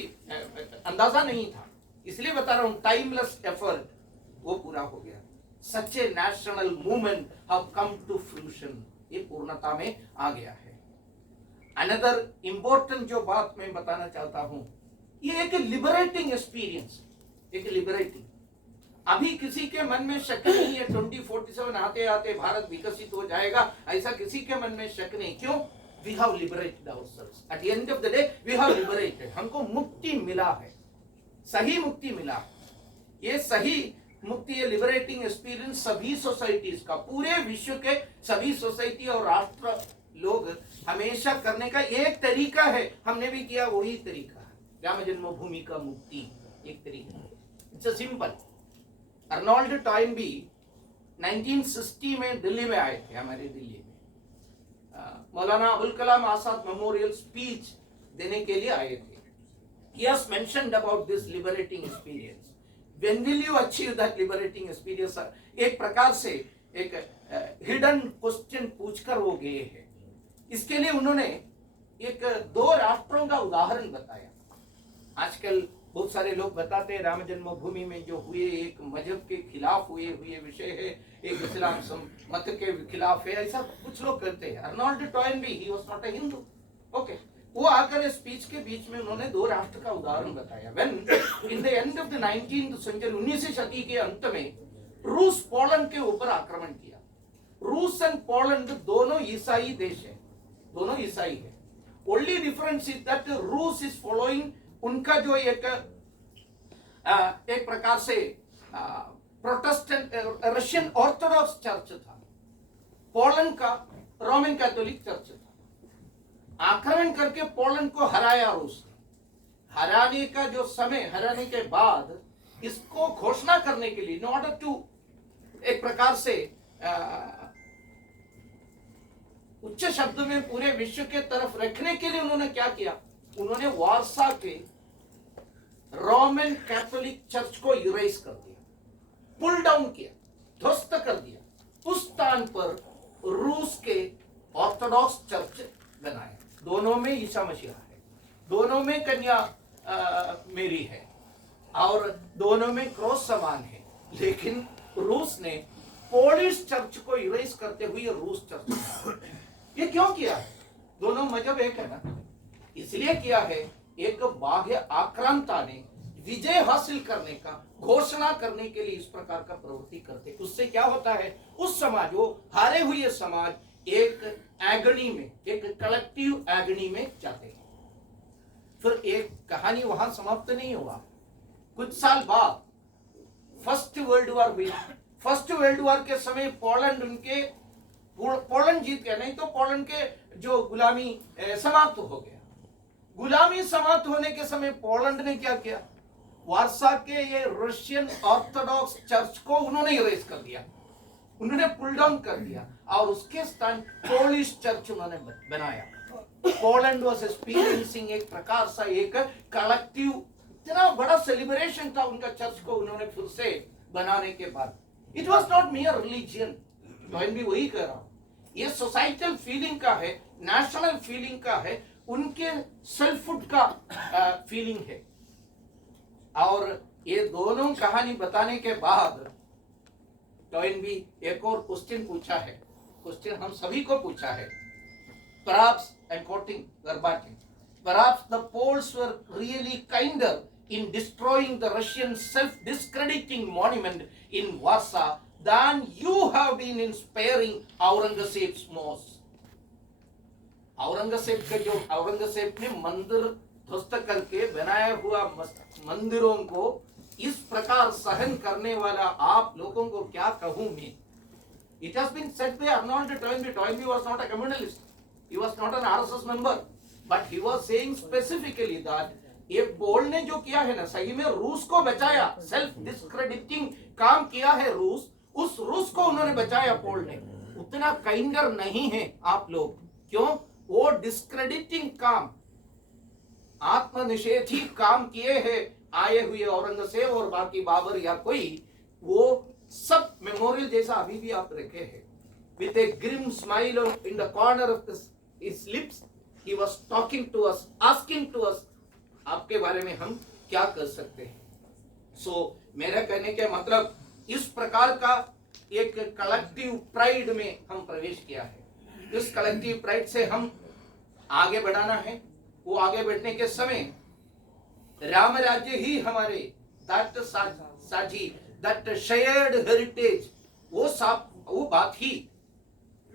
अंदाजा नहीं था. इसलिए बता रहा हूं, टाइमलेस एफर्ट वो पूरा हो गया. Such a national movement have come to fruition. ये पूर्णता में आ गया है. अनदर इंपॉर्टेंट जो बात मैं बताना चाहता हूं, ये एक लिबरेटिंग एक्सपीरियंस, एक लिबरेटिंग. अभी किसी के मन में शक नहीं है 2047 आते आते भारत विकसित हो जाएगा, ऐसा किसी के मन में शक नहीं। क्यों? We have liberated ourselves at the end of the day, we have liberated, हमको मुक्ति मिला है, सही मुक्ति मिला। ये सही मुक्ति, ये लिबरेटिंग एक्सपीरियंस सभी सोसाइटीज का, पूरे विश्व के सभी सोसाइटी और राष्ट्र लोग हमेशा करने का एक तरीका है, हमने भी किया वही तरीका है, राम जन्मभूमि का मुक्ति एक तरीका है। It's simple. अर्नोल्ड टॉयनबी 1960 में दिल्ली में आए थे, हमारे दिल्ली में मौलाना अबुल कलाम आजाद मेमोरियल स्पीच देने के लिए आए थे। He has mentioned about this liberating experience. When will you achieve that liberating experience? एक प्रकार से एक हिडन क्वेश्चन पूछकर वो गए हैं। इसके लिए उन्होंने एक दो राष्ट्रों का उदाहरण बताया। आजकल बहुत सारे लोग बताते हैं राम जन्मभूमि में जो हुए एक मजहब के खिलाफ हुए विषय है, एक इस्लाम मत के खिलाफ है, ऐसा कुछ लोग कहते हैं। Arnold Toynbee, he was not a Hindu, okay, वो आकर स्पीच के बीच में उन्होंने दो राष्ट्र का उदाहरण बताया। When in the end of the 19th century, 19वीं सदी के अंत में रूस पोलैंड के ऊपर आक्रमण किया। रूस एंड पोलैंड दोनों ईसाई देश है, दोनों ईसाई है। ओनली डिफरेंस इज दैट रूस इज फॉलोइंग, उनका जो एक प्रकार से प्रोटेस्टेंट रशियन ऑर्थोडॉक्स चर्च था, पोलैंड का रोमन कैथोलिक चर्च था। आक्रमण करके पोलैंड को हराया रूस ने। हराने का जो समय, हराने के बाद इसको घोषणा करने के लिए, इन ऑर्डर टू एक प्रकार से उच्च शब्द में पूरे विश्व के तरफ रखने के लिए उन्होंने क्या किया? उन्होंने वार्सा के रोमन कैथोलिक चर्च को इरेज कर दिया, पुल डाउन किया, ध्वस्त कर दिया। उस स्थान पर रूस के ऑर्थोडॉक्स चर्च बनाए। दोनों में ईसा मसीह है, दोनों में कन्या मेरी है, और दोनों में क्रॉस समान है। लेकिन रूस ने पोलिश चर्च को इरेज करते हुए रूस चर्च, ये क्यों किया है? दोनों मजहब एक है ना, इसलिए किया है। एक बाह्य आक्रांता ने विजय हासिल करने का, घोषणा करने के लिए इस प्रकार का प्रवृत्ति करते। उससे क्या होता है? उस समाज, वो हारे हुए समाज एक एगनी में, एक कलेक्टिव एगनी में जाते हैं। फिर एक कहानी वहां समाप्त नहीं हुआ। कुछ साल बाद फर्स्ट वर्ल्ड वॉर हुई। फर्स्ट वर्ल्ड वॉर के समय पोलैंड जीत गया, नहीं तो पोलैंड के जो गुलामी समाप्त हो गया। गुलामी समाप्त होने के समय पोलैंड ने क्या किया? वार्सा के ये रशियन ऑर्थोडॉक्स चर्च को उन्होंने इरेज कर दिया, उन्होंने पुल डाउन कर दिया, और उसके स्थान पोलिश चर्च उन्होंने बनाया। पोलैंड वाज एक्सपीरियंसिंग एक प्रकार सा एक कलेक्टिव, इतना बड़ा सेलिब्रेशन था उनका चर्च को उन्होंने फिर से बनाने के बाद। इट वाज नॉट मियर रिलीजियन, तो भी वही कह रहा हूं, ये सोसाइटल फीलिंग का है, नेशनल फीलिंग का है, उनके सेल्फहुड का फीलिंग है। और ये दोनों कहानी बताने के बाद टॉयनबी एक और क्वेश्चन पूछा है, क्वेश्चन हम सभी को पूछा है। Perhaps, I'm quoting verbatim, perhaps the Poles were really kinder in destroying the Russian self-discrediting monument in Warsaw than you have been in sparing Aurangzeb's mosque. Aurangzeb ने मंदिर ध्वस्त करके बनाया हुआ मंदिरों को इस प्रकार सहन करने वाला आप लोगों को क्या कहूं मैं? It has been said by Arnold Toynbee. Toynbee was not a communalist. He was not an RSS member. But he was saying specifically that ये पोल ने जो किया है ना, सही में रूस को बचाया। सेल्फ डिस्क्रेडिटिंग काम किया है रूस, उस रूस को उन्होंने बचाया पोल ने। उतना काइंडर नहीं है आप लोग। क्यों? वो डिस्क्रेडिटिंग काम, आत्मनिषेधी काम किए हैं आए हुए औरंगजेब और बाकी बाबर या कोई, वो सब मेमोरियल जैसा अभी भी आप रखे हैं। With a grim smile in the corner of his lips, he was talking to us, asking to us, आपके बारे में हम क्या कर सकते हैं? मेरा कहने का मतलब, इस प्रकार का एक कलेक्टिव प्राइड में हम प्रवेश किया है। इस कलेक्टिव प्राइड से हम आगे बढ़ाना है। वो आगे बढ़ने के समय राम राज्य ही हमारे दैट साझी दैट शेयर्ड हेरिटेज, वो बात ही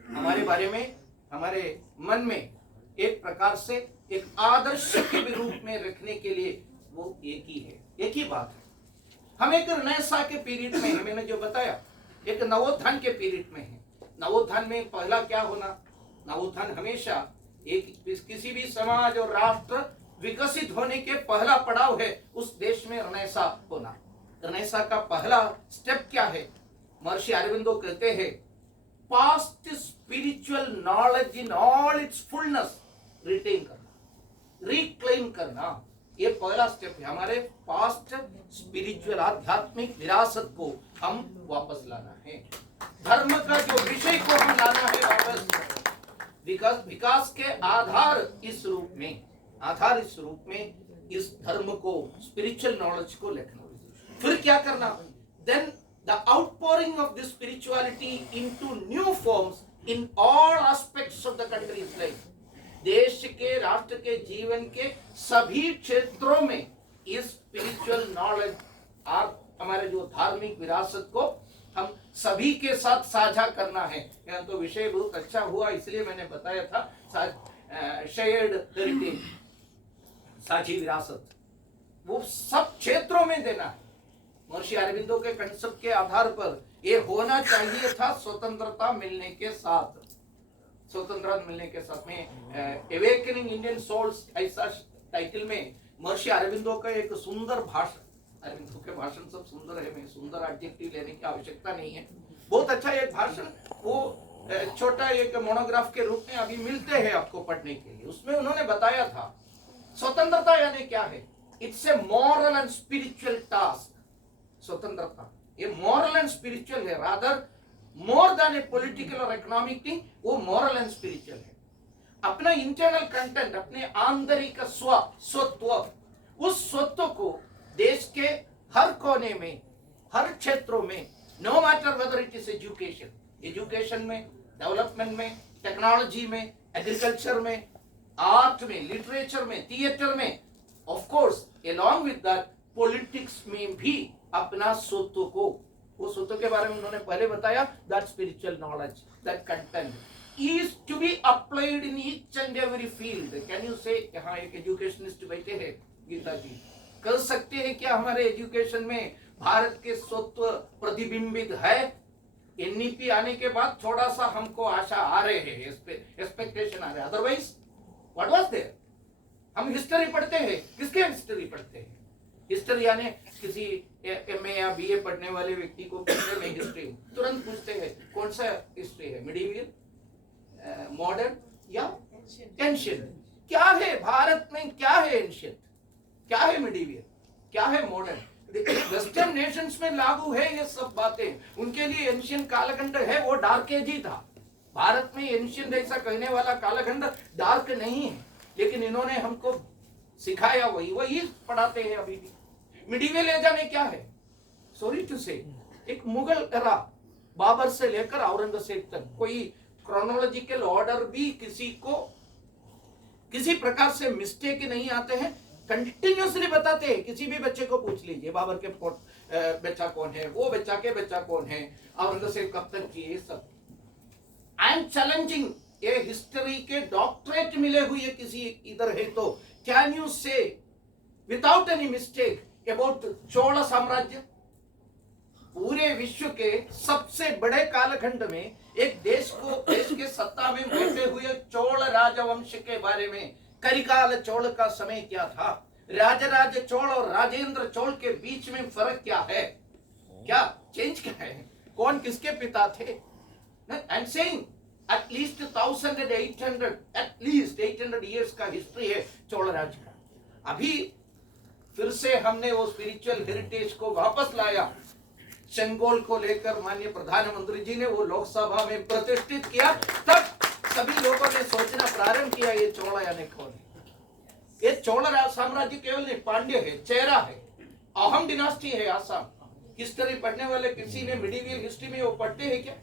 हमारे बारे में, हमारे मन में एक प्रकार से एक आदर्श के रूप में रखने के लिए वो एक ही है, एक ही बात है। हम एक रेनेसां के पीरियड में है, मैंने जो बताया एक नवोत्थान के पीरियड में है। नवोत्थान में पहला क्या होना, नवोत्थान हमेशा एक किसी भी समाज और राष्ट्र विकसित होने के पहला पड़ाव है उस देश में रेनेसां होना। रेनेसां का पहला स्टेप क्या है? महर्षि अरविंदो कहते हैं past spiritual knowledge in all its fullness retain करना, रिक्लेम करना, ये पहला स्टेप है। हमारे पास्ट स्पिरिचुअल आध्यात्मिक विरासत को हम वापस लाना है, धर्म का जो विषय को हम लाना है वापस। विकास के आधार इस रूप में इस धर्म को, स्पिरिचुअल नॉलेज को लिखना। फिर क्या करना? Then the outpouring of this spirituality into new forms in all aspects of the country's life. देश के, राष्ट्र के जीवन के सभी क्षेत्रों में इस स्पिरिचुअल नॉलेज और हमारे जो धार्मिक विरासत को हम सभी के साथ साझा करना है। यहाँ तो विषय बहुत अच्छा हुआ, इसलिए मैंने बताया था शेयर्ड हेरिटेज, साझी विरासत, वो सब क्षेत्रों में देना है। महर्षि अरविंदो के कंसेप्ट के आधार पर ये होना चाहिए था स्वतंत्रता मिलने के साथ। स्वतंत्रता मिलने के साथ में एवेकनिंग इंडियन सोल्स ऐसा टाइटल में महर्षि अरविंदो का एक सुंदर भाषण, अरविंदो के भाषण सब सुंदर है, मैं सुंदर एडजेक्टिव लेने की आवश्यकता नहीं है, बहुत अच्छा एक भाषण, वो छोटा एक मोनोग्राफ के रूप में अभी मिलते हैं आपको पढ़ने के लिए। उसमें उन्होंने बताया था स्वतंत्रता यानी क्या है। It's a moral and spiritual task. स्वतंत्रता ये मॉरल एंड स्पिरिचुअल है, रादर मोर देन ए पॉलिटिकल और इकोनॉमिक थिंग, वो मॉरल एंड स्पिरिचुअल है। अपना इंटरनल कंटेंट, अपने आंतरिक स्वत्व, उस स्वत्व को देश के हर कोने में, हर क्षेत्रों में, no matter whether it is education में, डेवलपमेंट में, टेक्नोलॉजी में, एग्रीकल्चर में, आर्ट में, लिटरेचर में, थिएटर में, of course along with that politics में भी अपना स्वत्व को, वो स्वत्व के बारे में उन्होंने पहले बताया, that spiritual knowledge, that content is to be applied in each and every field. Can you say, यहाँ एक एजुकेशनिस्ट बैठे हैं गीता जी, कर सकते हैं क्या हमारे एजुकेशन में भारत के स्वत्व प्रतिबिंबित है? एनईपी आने के बाद थोड़ा सा हमको आशा आ रहे हैं, एक्सपेक्टेशन आ रहे हैं, अदरवाइज व्हाट वाज देयर? हम हिस्ट्री पढ़ते हैं, किसके हिस्ट्री पढ़ते हैं? हिस्ट्री यानी किसी एमए या बीए पढ़ने वाले व्यक्ति को पूछते हैं हिस्ट्री, तुरंत पूछते हैं कौन सा हिस्ट्री है, मिडीवियल, मॉडर्न या एंशिएंट? क्या है भारत में, क्या है एंशिएंट, क्या है मिडीवियल, क्या है मॉडर्न? वेस्टर्न नेशंस में लागू है ये सब बातें, उनके लिए एंशिएंट कालखंड है वो डार्क एज ही था। भारत में एंशिएंट ऐसा कहने वाला कालखंड डार्क नहीं है, लेकिन इन्होंने हमको सिखाया वही पढ़ाते हैं अभी भी। मिडीवियल एज में क्या है? सॉरी टू से, एक मुगल एरा, बाबर से लेकर औरंगजेब तक, कोई क्रोनोलॉजिकल ऑर्डर भी किसी को किसी प्रकार से मिस्टेक नहीं आते हैं, कंटिन्यूसली बताते हैं। किसी भी बच्चे को पूछ लीजिए बाबर के बच्चा कौन है, वो बच्चा के बच्चा कौन है, औरंगजेब कब तक किए, सब। आई एम चैलेंजिंग, ये हिस्ट्री के डॉक्टरेट मिले हुए किसी इधर है तो कैन यू से without any mistake about Chola साम्राज्य? पूरे विश्व के सबसे बड़े कालखंड में एक देश के सत्ता में बैठे हुए चोल राजवंश के बारे में, करिकाल चोल का समय क्या था, राजराज चोल और राजेंद्र चोल के बीच में फर्क क्या है, क्या चेंज क्या है, कौन किसके पिता थे? आई am saying at least 1800 at least 800 years का हिस्ट्री है चोल राज का। अभी फिर से हमने वो स्पिरिचुअल हेरिटेज को वापस लाया, चंगोल को लेकर माननीय प्रधानमंत्री जी ने वो लोकसभा में प्रतिष्ठित किया, तब सभी लोगों ने सोचना प्रारंभ किया ये चोल यानी कौन है। ये चोल साम्राज्य केवल नहीं, पांड्य है, चेरा है, अहम डिनास्टी है आसाम। हिस्ट्री पढ़ने वाले किसी ने मिडीवियल हिस्ट्री में वो पढ़ते हैं क्या?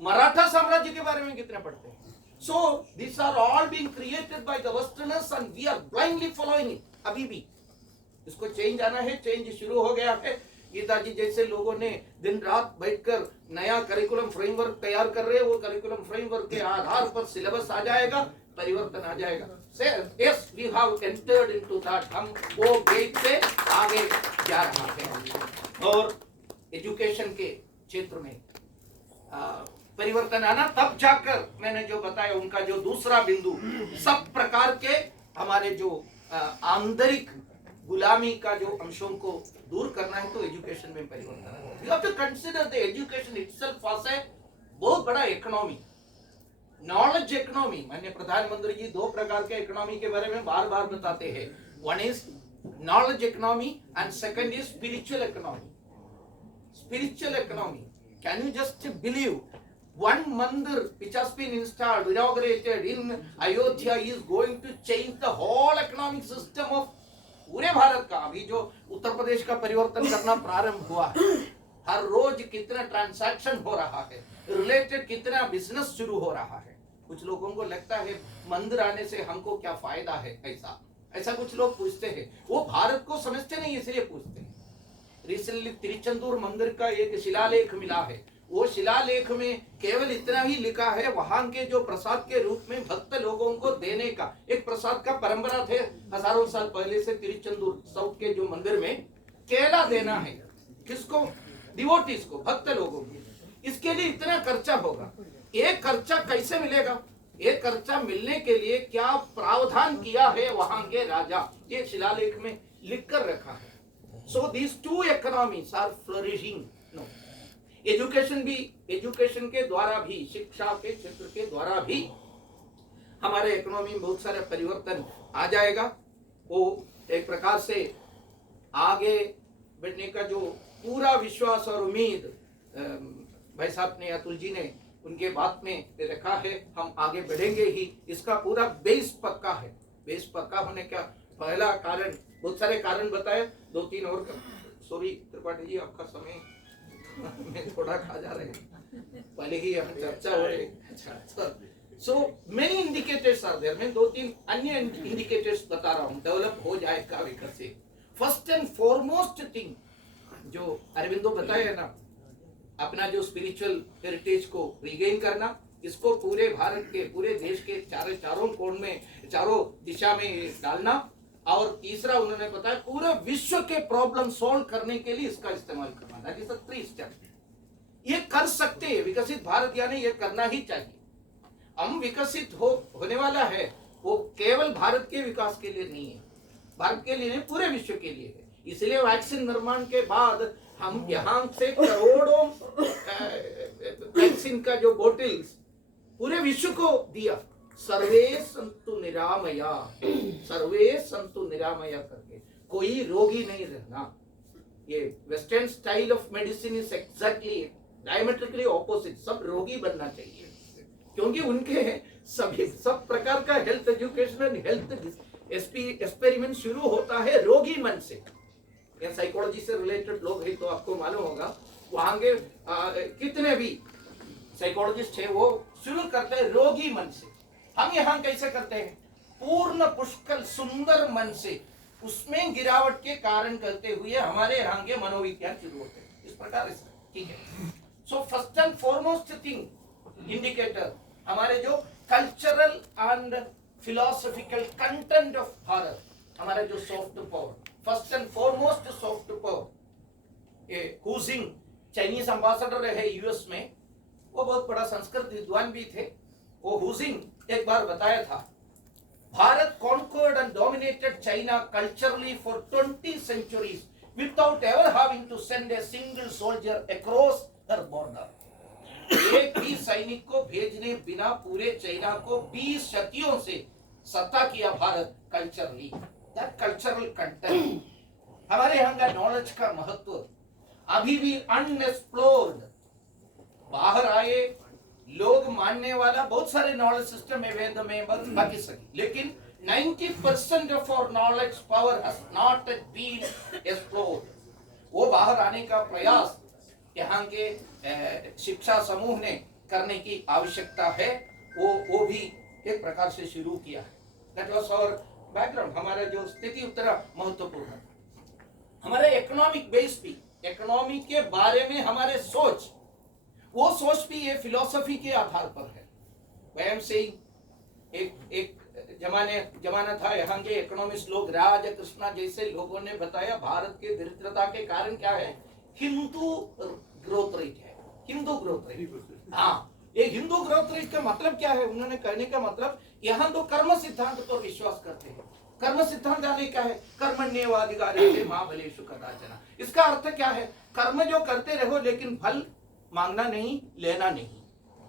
मराठा साम्राज्य के बारे में कितने पढ़ते हैं? So this are all being created by the westerners and we are blindly following it. अभी भी इसको चेंज आना है, चेंज शुरू हो गया है। गीता जी जैसे लोगों ने दिन रात बैठकर नया करिकुलम फ्रेमवर्क तैयार कर रहे हैं, वो करिकुलम फ्रेमवर्क के आधार पर सिलेबस आ जाएगा, परिवर्तन आ जाएगा। Yes, we have entered into that, हम वो गेट से आगे जा रहा है। और एजुकेशन के क्षेत्र में परिवर्तन आना, तब जाकर मैंने जो बताया उनका जो दूसरा बिंदु, सब प्रकार के हमारे जो आंतरिक गुलामी का जो अंशों को दूर करना है, तो एजुकेशन में परिवर्तन। You have to consider the education itself as a बहुत बड़ा इकोनॉमी, नॉलेज इकोनॉमी। माननीय प्रधानमंत्री जी 2 प्रकार के इकोनॉमी के बारे में बार बार बताते हैं। One is knowledge economy and second is spiritual economy. Spiritual economy. Can you just believe one mandir which has been installed, inaugurated in Ayodhya is going to change the whole economic system of पूरे भारत का। अभी जो उत्तर प्रदेश का परिवर्तन करना प्रारंभ हुआ है, हर रोज कितना ट्रांसैक्शन हो रहा है, रिलेटेड कितना बिजनेस शुरू हो रहा है। कुछ लोगों को लगता है मंदिर आने से हमको क्या फायदा है, ऐसा कुछ लोग पूछते हैं। वो भारत को समझते नहीं, इसलिए पूछते हैं। रिसेंटली तिरुचेंदूर मंदिर का एक शिलालेख मिला है। वो शिलालेख में केवल इतना ही लिखा है, वहां के जो प्रसाद के रूप में भक्त लोगों को देने का एक प्रसाद का परंपरा थे हजारों साल पहले से। तिरुचेंदूर साउथ के जो मंदिर में केला देना है, किसको? डिवोटीज को, भक्त लोगों को। इसके लिए इतना खर्चा होगा। ये खर्चा कैसे मिलेगा? ये खर्चा मिलने के लिए क्या प्रावधान किया है वहां के राजा, ये शिलालेख में लिख कर रखा है। So these two economies are flourishing. No, education भी, एजुकेशन के द्वारा भी, शिक्षा के क्षेत्र के द्वारा भी हमारे इकोनॉमी में बहुत सारे परिवर्तन आ जाएगा। वो एक प्रकार से आगे बढ़ने का जो पूरा विश्वास और उम्मीद भाई साहब ने, अतुल जी ने उनके बात में रखा है, हम आगे बढ़ेंगे ही। इसका पूरा बेस पक्का है। बेस पक्का होने का पहला कारण, बहुत सारे कारण बताए, 2-3 और। सॉरी त्रिपाठी जी, आपका समय में थोड़ा खा जा रहे हैं, पहले ही यहाँ चर्चा हो रही है। So many indicators are there. मैं 2-3 अन्य इंडिकेटर्स बता रहा हूँ, डेवलप हो जाएगा, विकसित। फर्स्ट एंड फॉरमोस्ट थिंग जो अरविंदो बताया ना, अपना जो स्पिरिचुअल हेरिटेज को रिगेन करना, इसको पूरे भारत के, पूरे देश के चारों कोण में, चारों दिशा में डालना। और तीसरा उन्होंने बताया पूरे विश्व के प्रॉब्लम सॉल्व करने के लिए इसका इस्तेमाल करना। That is the 3 step. ये कर सकते हैं विकसित भारत, यानी ये करना ही चाहिए। हम विकसित होने वाला है, वो केवल भारत के विकास के लिए नहीं है, भारत के लिए नहीं, पूरे विश्व के लिए है। इसलिए वैक्सीन निर्माण के बाद हम यहाँ से करोड़ों वैक्सीन का जो बोतल्स पूरे विश्व को दिया। सर्वे संतु निरामया, सर्वे संतु निरामया करके, कोई रोगी नहीं रहना। ये western style of medicine is exactly diametrically opposite. सब रोगी बनना चाहिए, क्योंकि उनके सब प्रकार का health education and health experiment शुरू होता है रोगी मन से। या साइकोलॉजी से रिलेटेड लोग हैं तो आपको मालूम होगा, वहां के कितने भी साइकोलॉजिस्ट है वो शुरू करते हैं रोगी मन से। हम यहाँ कैसे करते हैं? पूर्ण पुष्कल सुंदर मन से, उसमें गिरावट के कारण करते हुए हमारे यहाँ के मनोविज्ञान शुरू होते हैं। इस प्रकार से, ठीक है। So first and foremost thing indicator, हमारे जो cultural and philosophical content of Bharat, हमारा जो soft power, first and foremost soft power. ये हुजिंग चाइनीज एम्बेसडर रहे यूएस में, वो बहुत बड़ा संस्कृत विद्वान भी थे। वो हुजिंग एक बार बताया था, Bharat conquered and dominated China culturally for 20 centuries without ever having to send a single soldier across her border. एक भी सैनिक को भेजने बिना पूरे चाइना को 20 शतियों से सत्ता किया Bharat culturally. That cultural content, हमारे यहाँ का नॉलेज का महत्व अभी भी अनएक्सप्लोर्ड। बाहर आए लोग मानने वाला बहुत सारे नॉलेज सिस्टम है, वेद में, बाकी सभी, लेकिन 90% of our knowledge power has not been explored. वो बाहर आने का प्रयास यहाँ के शिक्षा समूह ने करने की आवश्यकता है। वो भी एक प्रकार से शुरू किया है। That was our background. हमारा जो स्थिति उतना महत्वपूर्ण है। हमारा इकोनॉमिक बेस भी इकोनॉमी के बारे में हमारे सोच, वो सोच भी ये फिलॉसफी के आधार पर है। आई एम सेइंग एक जमाना था, यहाँ के इकोनॉमिस्ट लोग, राज कृष्णा जैसे लोगों ने बताया भारत के दरिद्रता के कारण क्या है, हिंदू ग्रोथ रेट है, हिंदू ग्रोथ रेट। हाँ, ये हिंदू ग्रोथ रेट का मतलब क्या है, उन्होंने कहने का मतलब यहाँ तो कर्म सिद्धांत पर विश्वास करते हैं। कर्म सिद्धांत यानी क्या है, कर्मण्येवाधिकारस्ते मा फलेषु कदाचन। इसका अर्थ क्या है, कर्म जो करते रहो लेकिन फल मांगना नहीं, लेना नहीं,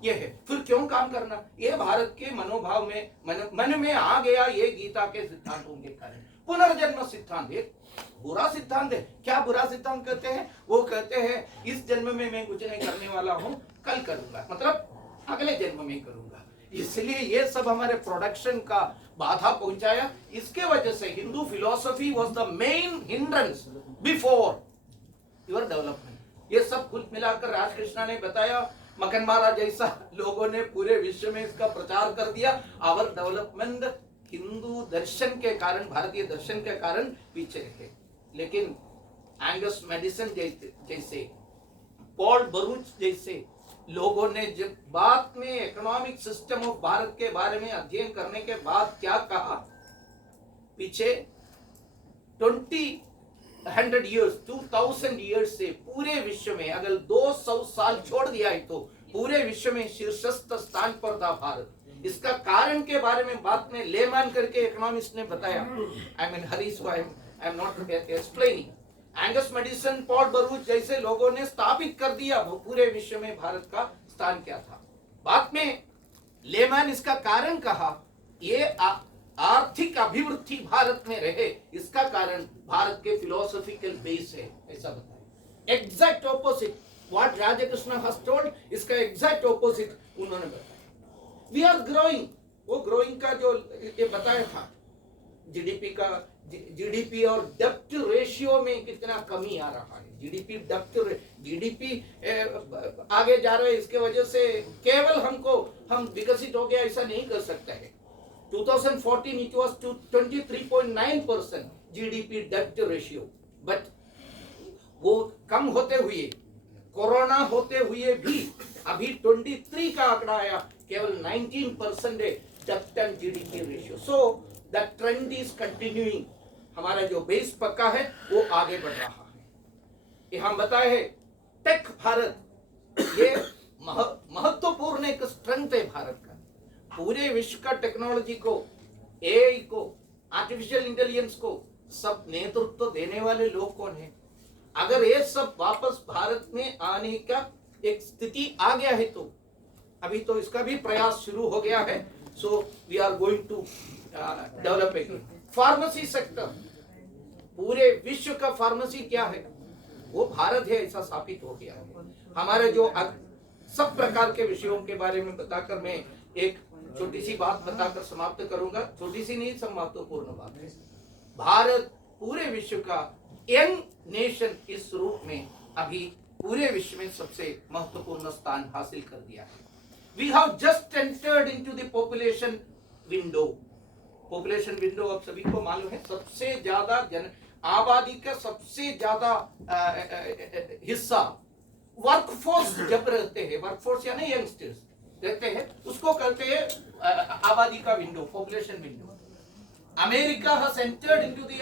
ये है। फिर क्यों काम करना, ये भारत के मनोभाव में मन में आ गया, ये गीता के सिद्धांतों के कारण। पुनर्जन्म सिद्धांत एक बुरा सिद्धांत है। क्या बुरा सिद्धांत कहते हैं, वो कहते हैं इस जन्म में मैं कुछ नहीं करने वाला हूँ, कल करूंगा, मतलब अगले जन्म में करूंगा। इसलिए ये सब हमारे प्रोडक्शन का बाधा पहुंचाया। इसके वजह से Hindu philosophy was the main hindrance before your development. ये सब कुल मिलाकर राजकृष्णा ने बताया, मकनमारा जैसा लोगों ने पूरे विश्व में इसका प्रचार कर दिया। आवर डेवलपमेंट हिंदू दर्शन के कारण, भारतीय दर्शन के कारण पीछे रहे। लेकिन एंगस मेडिसन जैसे, पॉल बरूच जैसे लोगों ने जब बाद में इकोनॉमिक सिस्टम ऑफ भारत के बारे में अध्ययन करने के बाद क्या कहा, पीछे 2000 ईयर्स से पूरे विश्व में अगर 200 साल छोड़ दिया है तो पूरे विश्व में शीर्षस्थ स्थान पर था भारत। इसका कारण के बारे में बाद में लेमैन करके इकोनॉमिस्ट ने बताया। I mean Harish, I am not explaining. Angus Maddison, Paul Bairoch जैसे लोगों ने स्थापित कर दिया पूरे विश्व में भारत का स्थान क्या था। बाद में लेमैन इसका कारण कहा, ये आर्थिक अभिवृद्धि भारत में रहे, इसका कारण भारत के फिलोसॉफिकल बेस है, ऐसा बताया। Exact opposite what Radhakrishna has told, इसका एग्जैक्ट ऑपोजिट उन्होंने बताया। वी आर ग्रोइंग, वो ग्रोइंग का जो ये बताया था, जीडीपी और डेप्ट रेशियो में कितना कमी आ रहा है। जीडीपी आगे जा रहा है, इसके वजह से केवल हम विकसित हो गया ऐसा नहीं कर सकते हैं। 2014 it was to 23.9% जीडीपी डेप्ट रेशियो, बट वो कम होते हुए, कोरोना होते हुए भी अभी 23 का आंकड़ा आया, केवल 19% है डेप्ट and GDP ratio. So the trend is continuing. हमारा जो बेस पक्का है वो आगे बढ़ रहा है। ये हम बताए हैं टेक भारत, ये महत्वपूर्ण एक स्ट्रेंथ है भारत का। पूरे विश्व का टेक्नोलॉजी को, एआई को, आर्टिफिशियल इंटेलिजेंस को सब नेतृत्व देने वाले लोग कौन है। अगर ये सब वापस भारत में आने का एक स्थिति आ गया है तो अभी तो इसका भी प्रयास शुरू हो गया है। So we are going to develop it. Pharmacy sector, पूरे विश्व का फार्मेसी क्या है, वो भारत है, ऐसा साबित हो गया है। हमारे जो सब प्रकार के विषयों के बारे में बताकर मैं एक छोटी सी बात बताकर समाप्त करूंगा। छोटी सी नहीं, सब महत्वपूर्ण बात है। भारत पूरे विश्व का यंग नेशन इस रूप में अभी पूरे विश्व में सबसे महत्वपूर्ण स्थान हासिल कर दिया है। We have just entered into the population window. Population window आप सभी को मालूम है, सबसे ज्यादा आबादी का सबसे ज्यादा हिस्सा वर्कफोर्स जब रहते हैं, वर्कफोर्स यानी यंगस्टर्स रहते हैं, उसको कहते हैं आबादी का window, population window. America has entered into the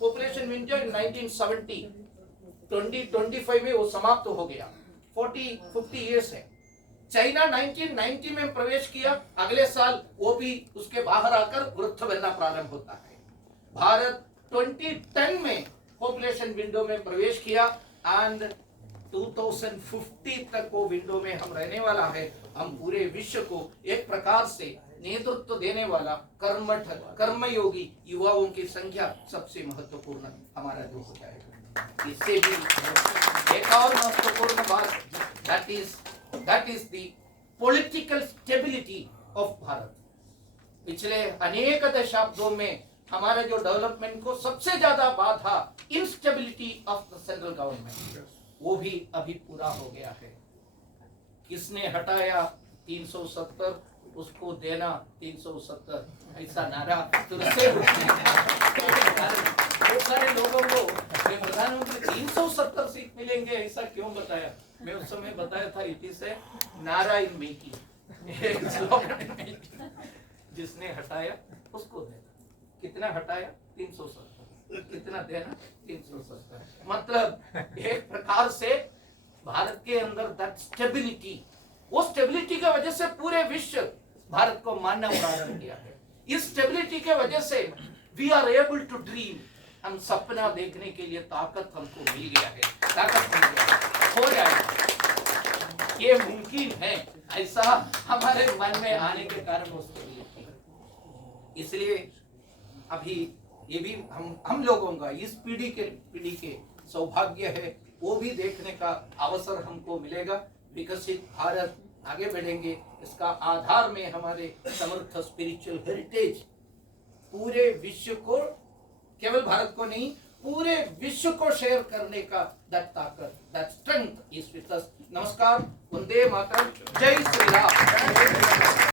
population window in 1970। 2025 में वो समाप्त हो गया, 40-50 इयर्स है। चाइना 1990 में प्रवेश किया, अगले साल वो भी उसके बाहर आकर वृद्ध बनना प्रारंभ होता है। भारत 2010 में पॉपुलेशन विंडो में प्रवेश किया एंड 2050 तक वो विंडो में हम रहने वाला है। हम पूरे विश्व को एक प्रकार से नेतृत्व देने वाला कर्मठ, कर्मयोगी युवाओं की संख्या सबसे महत्वपूर्ण हमारा जो हो जाएगा। इससे भी एक और महत्वपूर्ण बात, that is the political stability of Bharat. पिछले अनेक दशाब्दों में हमारे जो डेवलपमेंट को सबसे ज्यादा बाधा instability of the central government, वो भी अभी पूरा हो गया है। किसने हटाया 370, उसको देना 370, ऐसा नारा तुरंत बहुत सारे लोगों को ये प्रधानमंत्री 370 सीट मिलेंगे ऐसा क्यों बताया? मैं उस समय बताया था इति से नारायण मेकी जिसने हटाया उसको देना। कितना हटाया? 370। कितना देना? 370। मतलब एक प्रकार से भारत के अंदर दैट स्टेबिलिटी, वो स्टेबिलिटी की वजह से पूरे विश्व भारत को मानव कारण किया है। इस स्टेबिलिटी के वजह से we are able to dream, हम सपना देखने के लिए ताकत हमको मिल गया है, ताकत मिल गया है, हो जाएगा, ये मुमकिन है, ऐसा हमारे मन में आने के कारण वो स्टेबिलिटी। इसलिए अभी ये भी हम लोगों का इस पीढ़ी के सौभाग्य है, वो भी देखने का अवसर हमको मिलेगा। विकसित भारत आगे बढ़ेंगे, इसका आधार में हमारे समृद्ध स्पिरिचुअल हेरिटेज पूरे विश्व को, केवल भारत को नहीं पूरे विश्व को शेयर करने का दैट ताकत, that strength is with us. नमस्कार, वंदे मातरम, जय श्री राम।